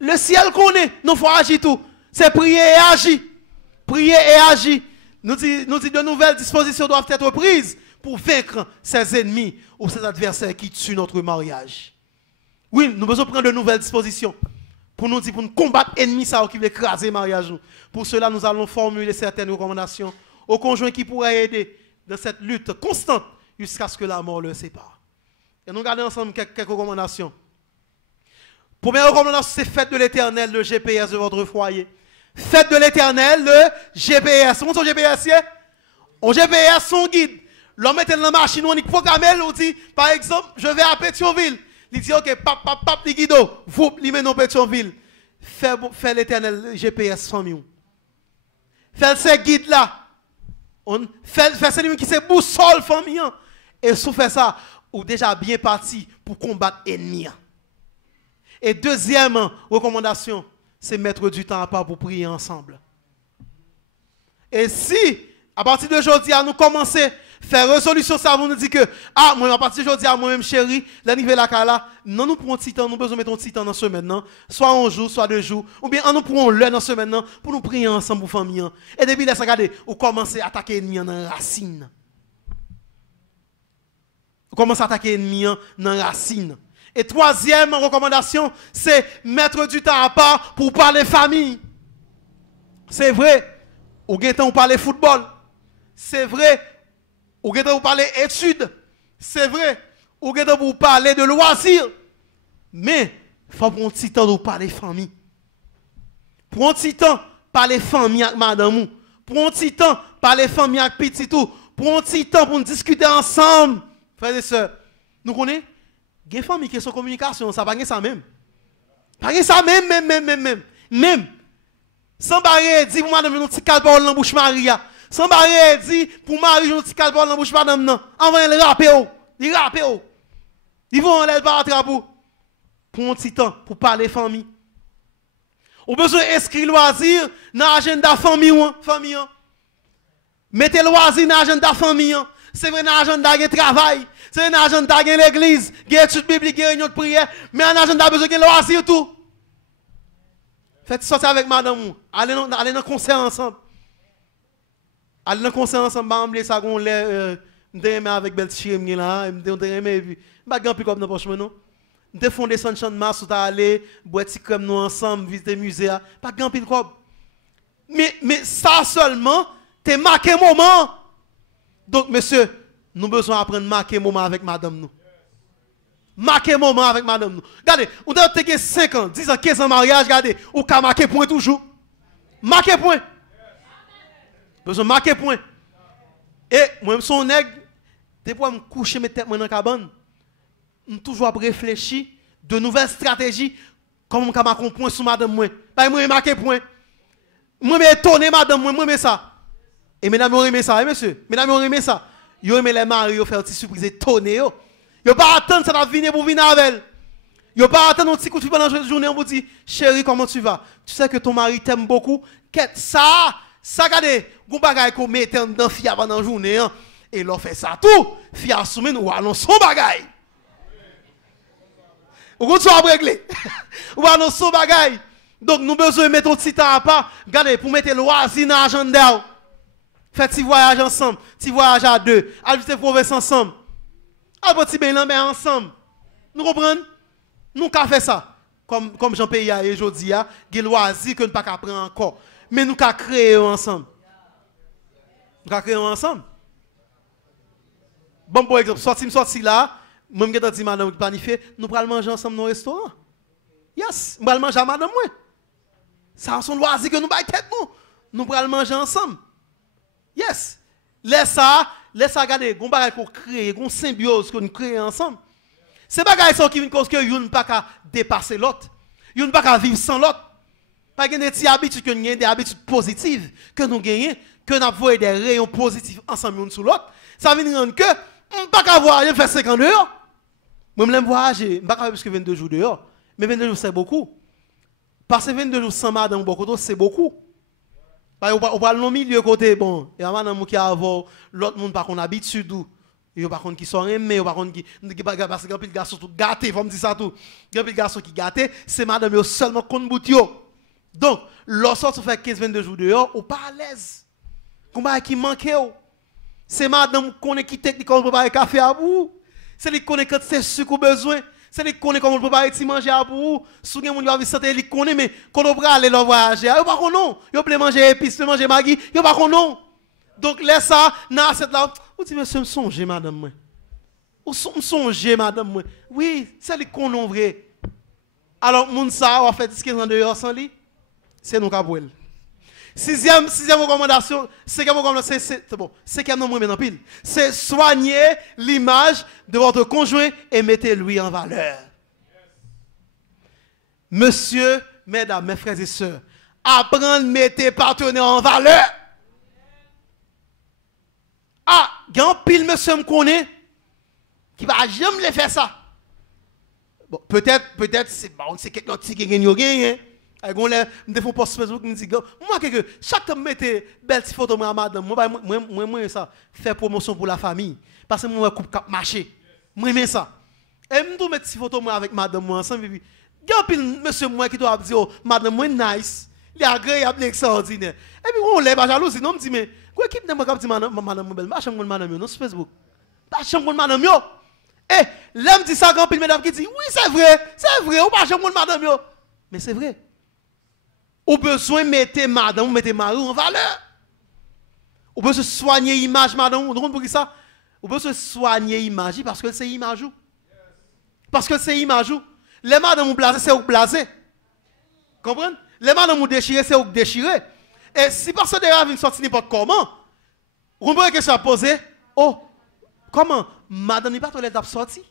le ciel connaît, nous faut agir tout. C'est prier et agir. Prier et agir. Nous disons de nouvelles dispositions doivent être prises pour vaincre ces ennemis ou ces adversaires qui tuent notre mariage. Oui, nous devons prendre de nouvelles dispositions pour nous combattre l'ennemi qui veut écraser le mariage. Pour cela, nous allons formuler certaines recommandations aux conjoints qui pourraient aider dans cette lutte constante jusqu'à ce que la mort le sépare. Et nous regardons ensemble quelques recommandations. Première recommandation, c'est faites de l'Éternel le GPS de votre foyer. Faites de l'Éternel le GPS. Comment son GPS? Un GPS, son guide. L'homme met dans la machine, on programme, on dit, par exemple, je vais à Pétionville. Il dit, ok, pap, les guides, vous, il met dans Pétionville. Faites l'Éternel le GPS, famille. Faites ces guides-là. Faites celui qui se boussole, famille. Et si vous faites ça, vous êtes déjà bien parti pour combattre l'ennemi. Et deuxième recommandation, c'est mettre du temps à part pour prier ensemble. Et si, à partir d'aujourd'hui, nous commençons à faire résolution, ça vous nous dit que, moi, à partir d'aujourd'hui, moi-même, chérie, la niveau la cala, non, nous prenons un petit temps, nous besoin de mettre un petit temps dans ce semaine, non? Soit un jour, soit 2 jours, ou bien, nous prenons l'heure dans ce semaine, non, pour nous prier ensemble pour famille. Et depuis là, regardez, vous commencez à attaquer l'ennemi dans la racine. Vous commencez à attaquer l'ennemi dans la racine. Et troisième recommandation, c'est mettre du temps à part pour parler famille. C'est vrai, ou avez temps pour parler football. C'est vrai, ou avez temps pour parler études. C'est vrai, ou avez temps pour parler de loisirs. Mais, il faut prendre un petit temps pour parler famille. Prends un petit temps pour parler famille avec madame. Prends un petit temps pour parler famille avec petit tout. Prends un petit temps pour discuter ensemble. Frères et sœurs, nous connaissons? Il y a des familles qui sont en communication, ça ne ça même. Pas ça même. Sans barrer dit pour madame, un petit calpol dans la bouche Maria. Sans barrer dit pour Marie, un petit calpol dans la bouche madame. Non. Avant de rapper. Ils vont aller par attraper. Pour un petit temps, pour parler famille. On a besoin d'inscrire loisir dans l'agenda famille. Mettez loisir dans l'agenda famille. C'est vrai dans l'agenda de travail. C'est un agenda de l'église, il y a études bibliques, il y a réunion de prière, mais un agenda besoin de loisir tout. Faites sortir avec madame, allez dans le concert ensemble. Allez dans le concert ensemble, je vais ça qu'on l'a avec Belchim là, je vais pas grand pick-up dans poche non. Je fondé Sunshine Mass, on aller boire petit crème nous ensemble, visiter musée, pas grand pick-up. Mais ça seulement, t'es marqué moment. Donc monsieur, nous avons besoin d'apprendre à marquer moment avec madame nous. Marquer moment avec madame nous. Regardez, on doit avoir 5 ans, 10 ans, 15 ans de mariage, regardez, on peut marquer point toujours. Marquer point. Besoin de marquer point. Et moi, je suis un nègre, depuis que je me couche mes têtes dans la cabane, je toujours réfléchir de nouvelles stratégies, comment je peux marquer point sur madame moi. Pas moi marquer point. Moi, je étonné madame moi, moi, ça. Et mesdames, vous aimez ça, monsieur? Mesdames, vous aimez ça? Vous aimez les maris, vous faites une surprise étonnée. Vous ne pas attendre ça va venir pour venir avec elle. Vous ne pas attendre un petit coup de fil pendant la journée, on vous dit, chérie, comment tu vas? Tu sais que ton mari t'aime beaucoup. Ça, regardez, vous bagay qu'on met dans fia pendant la journée, et l'on fait ça tout. Fia soumet nous allons son bagay. Vous avez réglé. Vous allons son bagay. Donc, nous avons besoin de mettre un petit temps à part. Regardez, pour mettre le loisir dans l'agenda. Faites petit voyage ensemble, petit voyage à 2, allez visiter province ensemble. Allez petit bain mer ensemble. Nous comprenons? Nous avons fait ça. Comme Jean-Pierre a et aujourd'hui, il y a des loisirs que nous ne pouvons pas prendre encore. Mais nous avons créé ensemble. Nous avons créé ensemble. Bon, par exemple, sorti là, moi je dis madame qui planifie, nous allons manger ensemble dans le restaurant. Yes, nous allons manger à madame moi. Ça sont loisirs que nous avons tête nous. Nous allons manger ensemble. Yes. Laisse ça regarder, on va créer, une symbiose que nous créons ensemble. C'est pas ça qui vient cause que vous ne pas qu'à dépasser l'autre. Vous ne pas qu'à vivre sans l'autre. Pas qu'il y a des habitudes que nous avons, des habitudes positives que nous gagnons, que nous avons des rayons positifs ensemble l'un sur l'autre. Ça veut dire que on ne pas qu'à voyager faire 50 dehors. Moi je voyager, je ne pas qu'à plus que 22 jours dehors. Mais 22 jours c'est beaucoup. Passer 22 jours sans madame beaucoup c'est beaucoup. On parle dans milieu côté bon, il y a madame qui a l'autre monde par contre habitude ou il par contre qui sont aimés, par contre qui parce que les garçons tout gâtés, faut me dire ça tout. Les garçons qui gâtés, c'est madame yo seulement compte bout yo. Donc, lorsqu'on fait 15-22 jours dehors, on pas à l'aise. Comment qui manque c'est madame connaît qui technique on préparer café à vous. C'est lui connaît quand c'est sucre ou besoin. C'est lui connaît comment préparer petit manger à vous. Si vous avez santé, il connaît mais quand on va aller voyager, yo pas non. Yo peut manger épices, peut manger maggi, yo pas non. Donc laisse ça dans cette là. Vous dites monsieur me songe madame moi. Ou me songe madame moi. Oui, c'est lui connaît vrai. Alors moun ça on fait 15 ans dehors sans lui. C'est nous capable. Sixième recommandation, c'est bon. Cinquième nom maintenant pile. C'est soigner l'image de votre conjoint et mettez-lui en valeur. Monsieur, mesdames, mes frères et sœurs, apprendre à mettre partenaire en valeur. Ah, il y a un pile monsieur me connaît qui va jamais le faire ça. Bon, peut-être c'est bon, c'est quelqu'un qui gagne. Je fais un post Facebook, je me dis, moi, que chaque temps, je mette belle petite photo de madame, moi, ça, faire promotion pour la famille. Parce que moi, je coupe cap marché. Moi, j'aime ça. Et je me mets petite photo avec madame, moi, ensemble. Il y a un monsieur, moi, qui doit dire, oh, madame, moi, nice. Il est agréable, extraordinaire. Et puis, on lève la jalousie. Non, je me dis, mais, quoi, qui me dit, madame, belle, je suis madame, non, sur Facebook. Je suis madame, yo. Et, l'homme dit ça, grand pile, mesdames, qui dit, oui, c'est vrai, ou pas, je suis madame, yo. Mais c'est vrai. Ou besoin de mettre madame, mettre mari en valeur. Ou besoin de soigner l'image, madame. Vous comprenez pour ça? Ou besoin de soigner l'image parce que c'est image. Parce que c'est image. Les madame blasées, c'est vous blasé. Comprenez? Les madame déchirées, c'est vous déchiré. Et si personne ne vient sortir n'importe comment, vous comprenez que ça a posé? Oh, comment? Madame n'est pas toilette sorti.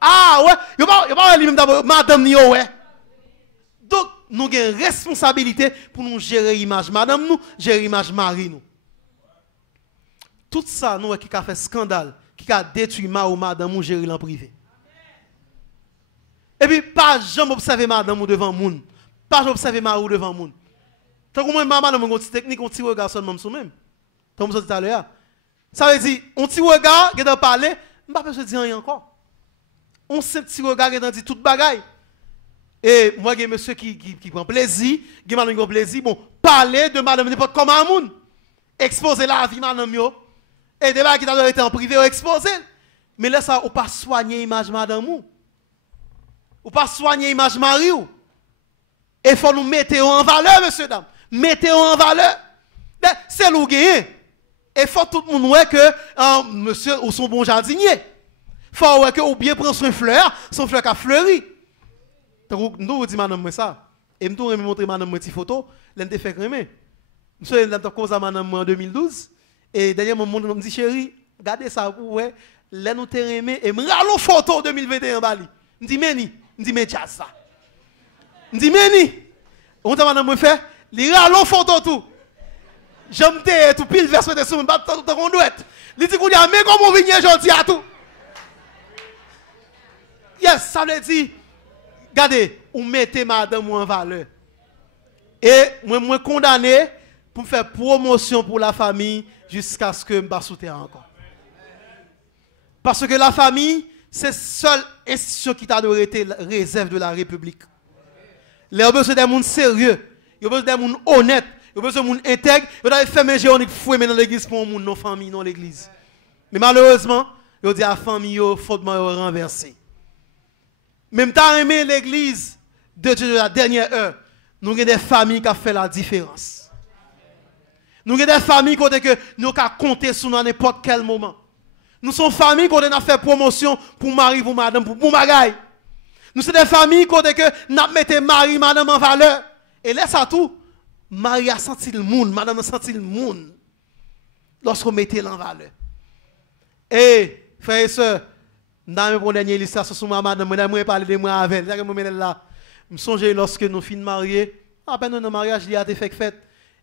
Ah ouais, il n'y a pas lui-même d'abord, madame n'y ouais. Donc, nous avons une responsabilité pour nous gérer l'image madame, nous gérer l'image mari. Nous. Tout ça, nous, qui a fait scandale, qui a détruit ma ou madame, nous gérer en privé. Et puis, pas jamais observer madame devant le monde. Pas jamais observer ma ou devant le monde. Tant que moi, madame, on a une technique, on tire regard seulement sur même. Tant que je tout à l'heure. Ça veut dire, on tire regard, qui a parlé, je ne peux pas se dire rien encore. On sait petit regard, qui a dit toute bagaille. Et moi, il y a monsieur qui prend plaisir, qui m'a donné plaisir. Bon, parler de madame n'importe comment à monde. Exposer la vie, madame, yo. Et des qui doivent être en privé, exposer. Mais là, ça, on pas soigner l'image madame ou. On pas soigner l'image mari ou. Et il faut nous mettre en valeur, monsieur, dame. Mettez en valeur. C'est le gain. Et il faut tout le monde voir que monsieur ou son bon jardinier. Il faut voir que ou bien prendre son fleur qui a fleuri. Nous dit madame ça. Et je vais montrer madame une photo. Elle a fait crémer. Monsieur, elle a causé à madame en 2012. Et derrière mon monde, me dit chérie, regardez ça pour ouais. Là nous t'ai aimé et me rallo photo 2021 Bali. Me dit Meni, me dit mais jazz ça. Me dit Meni. On t'a madame me fait, li rallo photo tout. J'aime tout pile version de sous pas tout conduite. Il dit qu'on y a mais comment venir gentil à tout. Yes, ça veut dire regardez, on mettez madame en valeur. Et moi condamné pour faire promotion pour la famille jusqu'à ce que je me soutienne encore. Parce que la famille, c'est la seule institution qui t'a été réserve de la République. Les gens besoin d'un monde sérieux, ils ont besoin d'un monde honnête, ils ont besoin d'un monde intègre, ils ont fait mes géoniques fouet dans l'église pour un monde, non famille, non l'église. Mais malheureusement, ils ont dit à la famille, il faut renverser. Même temps aimé l'église de Dieu de la dernière heure, nous avons des familles qui ont fait la différence. Nous avons des familles qui nous avons compté sur nous à n'importe quel moment. Nous sommes familles qui ont fait promotion pour mari, pour madame, pour magaille. Nous sommes des familles qui ont mis mari, madame en valeur. Et laisse à tout, mari a senti le monde, madame a senti le monde. Lorsqu'on mettait en valeur. Et frères et sœurs, dans mon dernière illustration sur ma madame, je parler de moi avec elle. Je me songe lorsque nous finissons mariés, après notre mariage, il a été fait.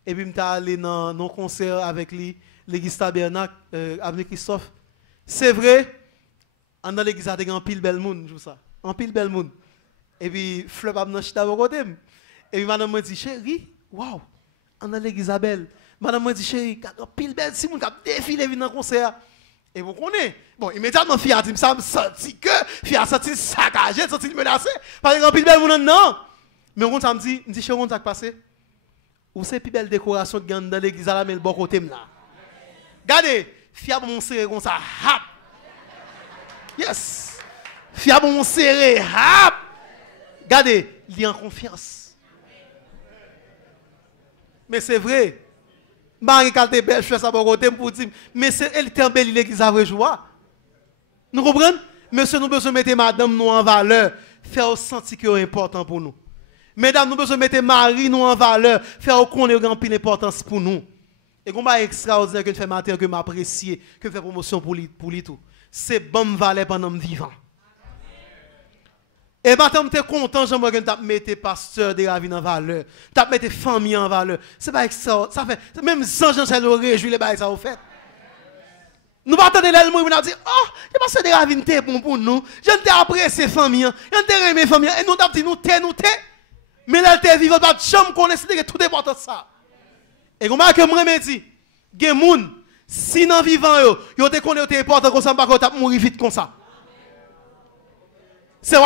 Et puis, je suis allé dans nos concerts avec lui, l'église Tabernacle, avec Christophe. C'est vrai, dans l'église, il y a un pile bel monde, un pile bel monde. Et puis, flop a dans chita au côté. Et puis, madame me dit, chérie, waouh, dans l'église Isabelle. Madame me dit, chérie, un pile bel si moun qui a défilé dans le concert. Et vous connaissez. Bon, immédiatement, Fia dit, ça me senti que Fia a senti saccagé, senti menacé. Par exemple, pile bel monde, non. Mais on me dit, chérie, on s'est passé. Ou c'est plus belle décoration de dans l'église à la mais bon côté là. Regardez, Fia bon serré comme ça, hap. Yes. Fia bon serré, hap. Regardez, il est en confiance. Mais c'est vrai. Marie Calte belle fait ça bon côté pour dire mais c'est elle est belle l'église à vrai joie. Nous comprenons? Monsieur nous besoin mettre madame nous en valeur, faire sentir que c'est important pour nous. Mesdames, nous besoin mettre mari nous en valeur, faire qu'on ait une importance pour nous. Et qu'on va extraordinaire que fait matin que m'apprécier, que fait promotion pour lui tout. C'est bon valeur pendant me vivant. Et maintenant, je suis content, j'aimerais que tu mettes pasteur de la vie en valeur, tu mettes famille en valeur. C'est pas extra, ça fait même sans Jean-Charles le réjouir les bails ça au fait. Nous pas attendre là nous dire oh, le pasteur de la vie était bon pour nous. Je t'ai apprécié famille, je t'ai aimé famille et nous t'ai Mais là, t'es vivant, pas de chambre, connaître tout important ça. Et comment que moi me dit, gen moun, si nan vivant yo te connaît te important comme ça, pas qu'on t'a mourir vite comme ça. C'est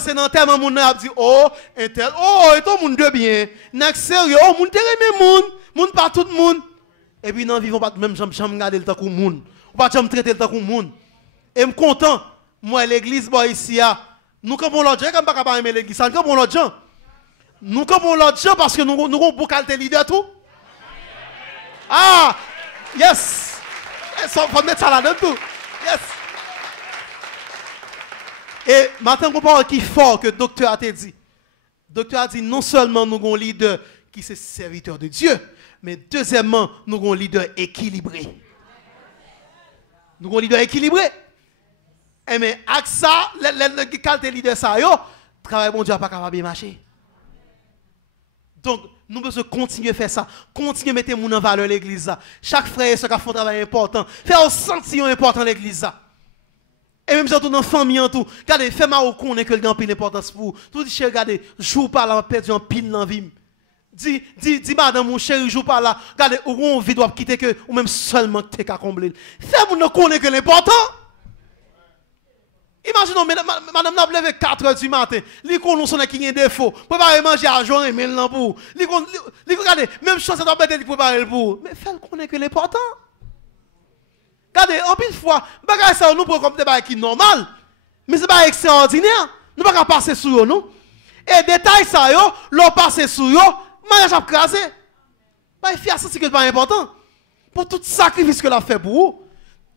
c'est dans tellement moun a dit oh et tel oh et tout moun de bien. Nak sérieux, oh moun te remet moun pas tout moun. Et puis nan vivant pas même j'aime regarder le temps comme moun. Ou pas j'aime traiter le temps comme moun. Et me content moi l'église boy ici nous comme l'autre gens comme pas capable aimer l'église, nous comme l'autre gens. Nous comme l'autre gens parce que nous avons beaucoup qualité leader tout. Ah, yes. Il faut mettre ça là-dedans tout. Yes. Et maintenant, on parle qui fort que le docteur a dit. Le docteur a dit non seulement nous avons un leader qui est serviteur de Dieu, mais deuxièmement, nous avons un leader équilibré. Nous avons un leader équilibré. Et mais avec ça, le qualité leader ça, le travail bon Dieu n'a pas capable de marcher. Donc, nous devons continuer à faire ça. Continuer à mettre les gens en valeur l'église. Chaque frère et soeur qui font un travail important. Faire sentir important l'église. Et même surtout dans la famille en tout. Regardez, fais-moi reconnaître que le grand pile d'importance pour vous. Tout dit, regardez, joue pas là, perdu en pile dans la vie. Dis, madame, mon chéri, joue pas là. Regardez, où on vit doit quitter que, ou même seulement que tu as comblé. Fais-moi reconnaître que l'important. Imaginons, madame n'a levé 4 h du matin. Li konon son qui a un défaut. Préparer manger à jour et mel nan pour. Regardez, même chose ça doit être préparer pour. Mais fais le connaître que l'important. Regardez, en plus fois, bagay ça nous prend comme des bagay qui normal. Mais c'est pas extraordinaire. Nous pas passer sur yo nous. Et détail ça yo, l'on passer sur yo, mariage a crasé. Pas fier ça c'est que pas important. Pour tout sacrifice que l'a fait pour vous.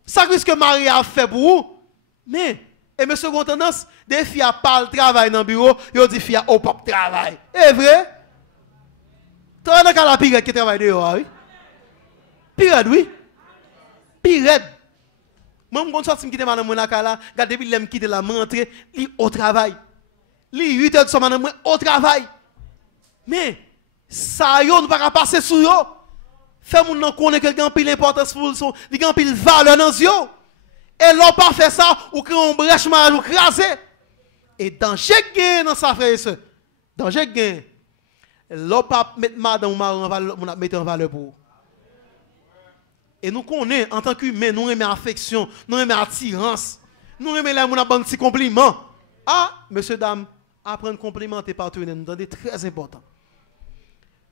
Sacrifice que Marie a fait pour vous. Mais et monsieur gon tendance, des filles parlent travail dans le bureau, yo dit filles au pas travail. Est vrai? Toi dans la pirate qui travaille dehors, oui. Pirate oui. Pirate. Moi me sorti me quitter madame mon là, gade depuis l'aime quitter la rentrée, li au travail. Li 8 h du soir madame au travail. Mais ça yo nous pas passer sur yo. Fait moun nan connaître que grand pile importance pour son, li grand pile valeur dans yo. Et l'on pas fait ça, ou créer un brèche mal ou craser. Et danger gain dans sa frère et soeur. Danger gain. L'on pas mettre madame ou mari en valeur, on a mettre en valeur pour. Et nous connaissons en tant qu'humains, nous aimons affection, nous aimons attirance. Nous aimons les gens qui ont un petit compliment. Ah, monsieur, dame, apprendre à complimenter partenaire, nous entendez très important.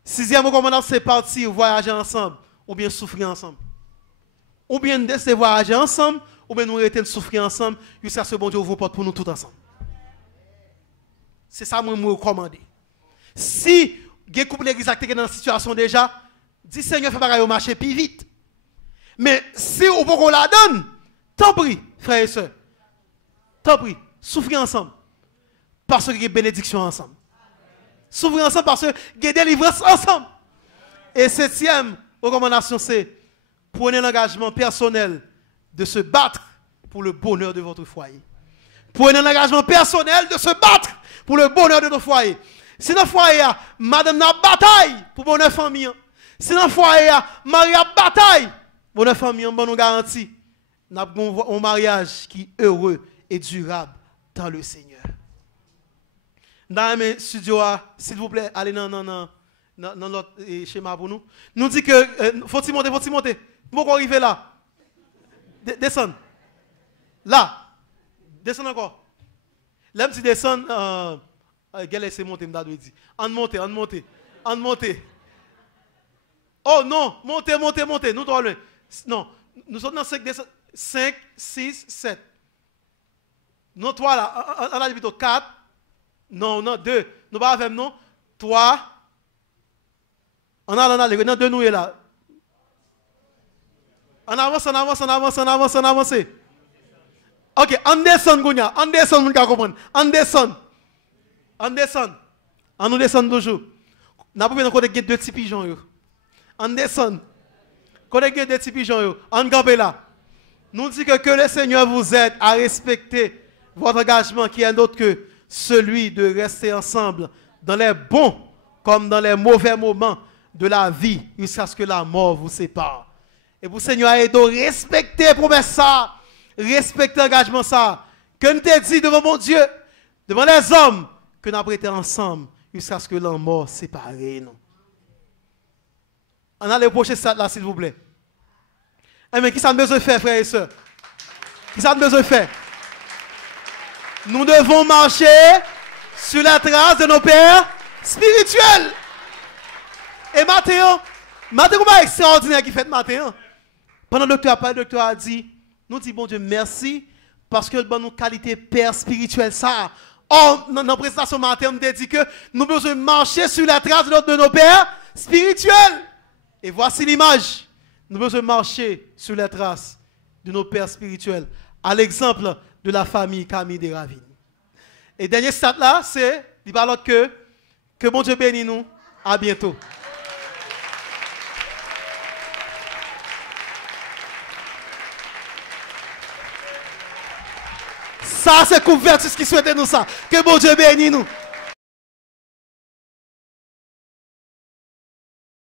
6e recommandation, c'est partir voyager ensemble, ou bien souffrir ensemble. Ou bien de voyager ensemble, ou bien nous arrêter de souffrir ensemble, jusqu'à ce que bon Dieu ouvre porte pour nous tous ensemble. C'est ça que je me recommande. Si vous couple l'église qui est dans la situation déjà, dis Seigneur, fais pas marcher plus vite. Mais si vous pouvez la donne, tant pis, frères et sœurs. Tant pis, souffrez ensemble. Parce qu'il y a bénédiction ensemble. Souffrez ensemble parce qu'il y a délivrance ensemble. Et 7e recommandation, c'est prenez l'engagement personnel de se battre pour le bonheur de votre foyer. Prenez l'engagement personnel de se battre pour le bonheur de notre foyer. Si dans le foyer, madame n'a bataille pour bonheur famille. Si dans le foyer, Marie a bataille pour bonheur famille, on nous garantit nous avons un mariage qui est heureux et durable dans le Seigneur. Dans le studio, s'il vous plaît, allez dans notre schéma pour nous. Nous dit que faut-il monter. Pourquoi arriver là? Descendre. Là. Descendre encore. Là, si descendre, laissez monter, m'da doit dire. On monte. Oh non, montez. Nous trois loin. Non, nous sommes dans 5, 6, 7. Nous trois là, on a dit plutôt 4. Non, 2. Nous pas avec nous. 3. On a les 2 nous là. On avance. Ok, on descend, Gounia. On descend, vous comprendre. On descend. On nous descend toujours. N'a pas besoin de 2 petits pigeons. On descend. Quand il y a 2 petits pigeons, on campe là. Nous dit que le Seigneur vous aide à respecter votre engagement qui est autre que celui de rester ensemble dans les bons comme dans les mauvais moments de la vie jusqu'à ce que la mort vous sépare. Et pour le Seigneur aide à respecter la promesse ça, respecter l'engagement ça, que nous te dit devant mon Dieu, devant les hommes, que nous avons été ensemble jusqu'à ce que la mort sépare nous. On a le prochain stade là, s'il vous plaît. Mais qui ça a besoin de faire, frères et sœurs? Qui ça a besoin de faire? Nous devons marcher sur la trace de nos pères spirituels. Et Mathéo, comment extraordinaire qui fait Mathéo. Pendant le docteur a parlé, le docteur a dit, nous disons bon Dieu merci parce que nous avons une qualité père spirituel ça. Or, dans la présentation Mathéo, nous dit que nous devons marcher sur la trace de nos pères spirituels. Et voici l'image. Nous devons marcher sur la trace de nos pères spirituels, à l'exemple de la famille Camille de Ravine. Et dernier stade là, c'est, il parle que bon Dieu bénisse nous. À bientôt. Ça, c'est couverture qui souhaite nous ça. Que bon Dieu bénisse nous.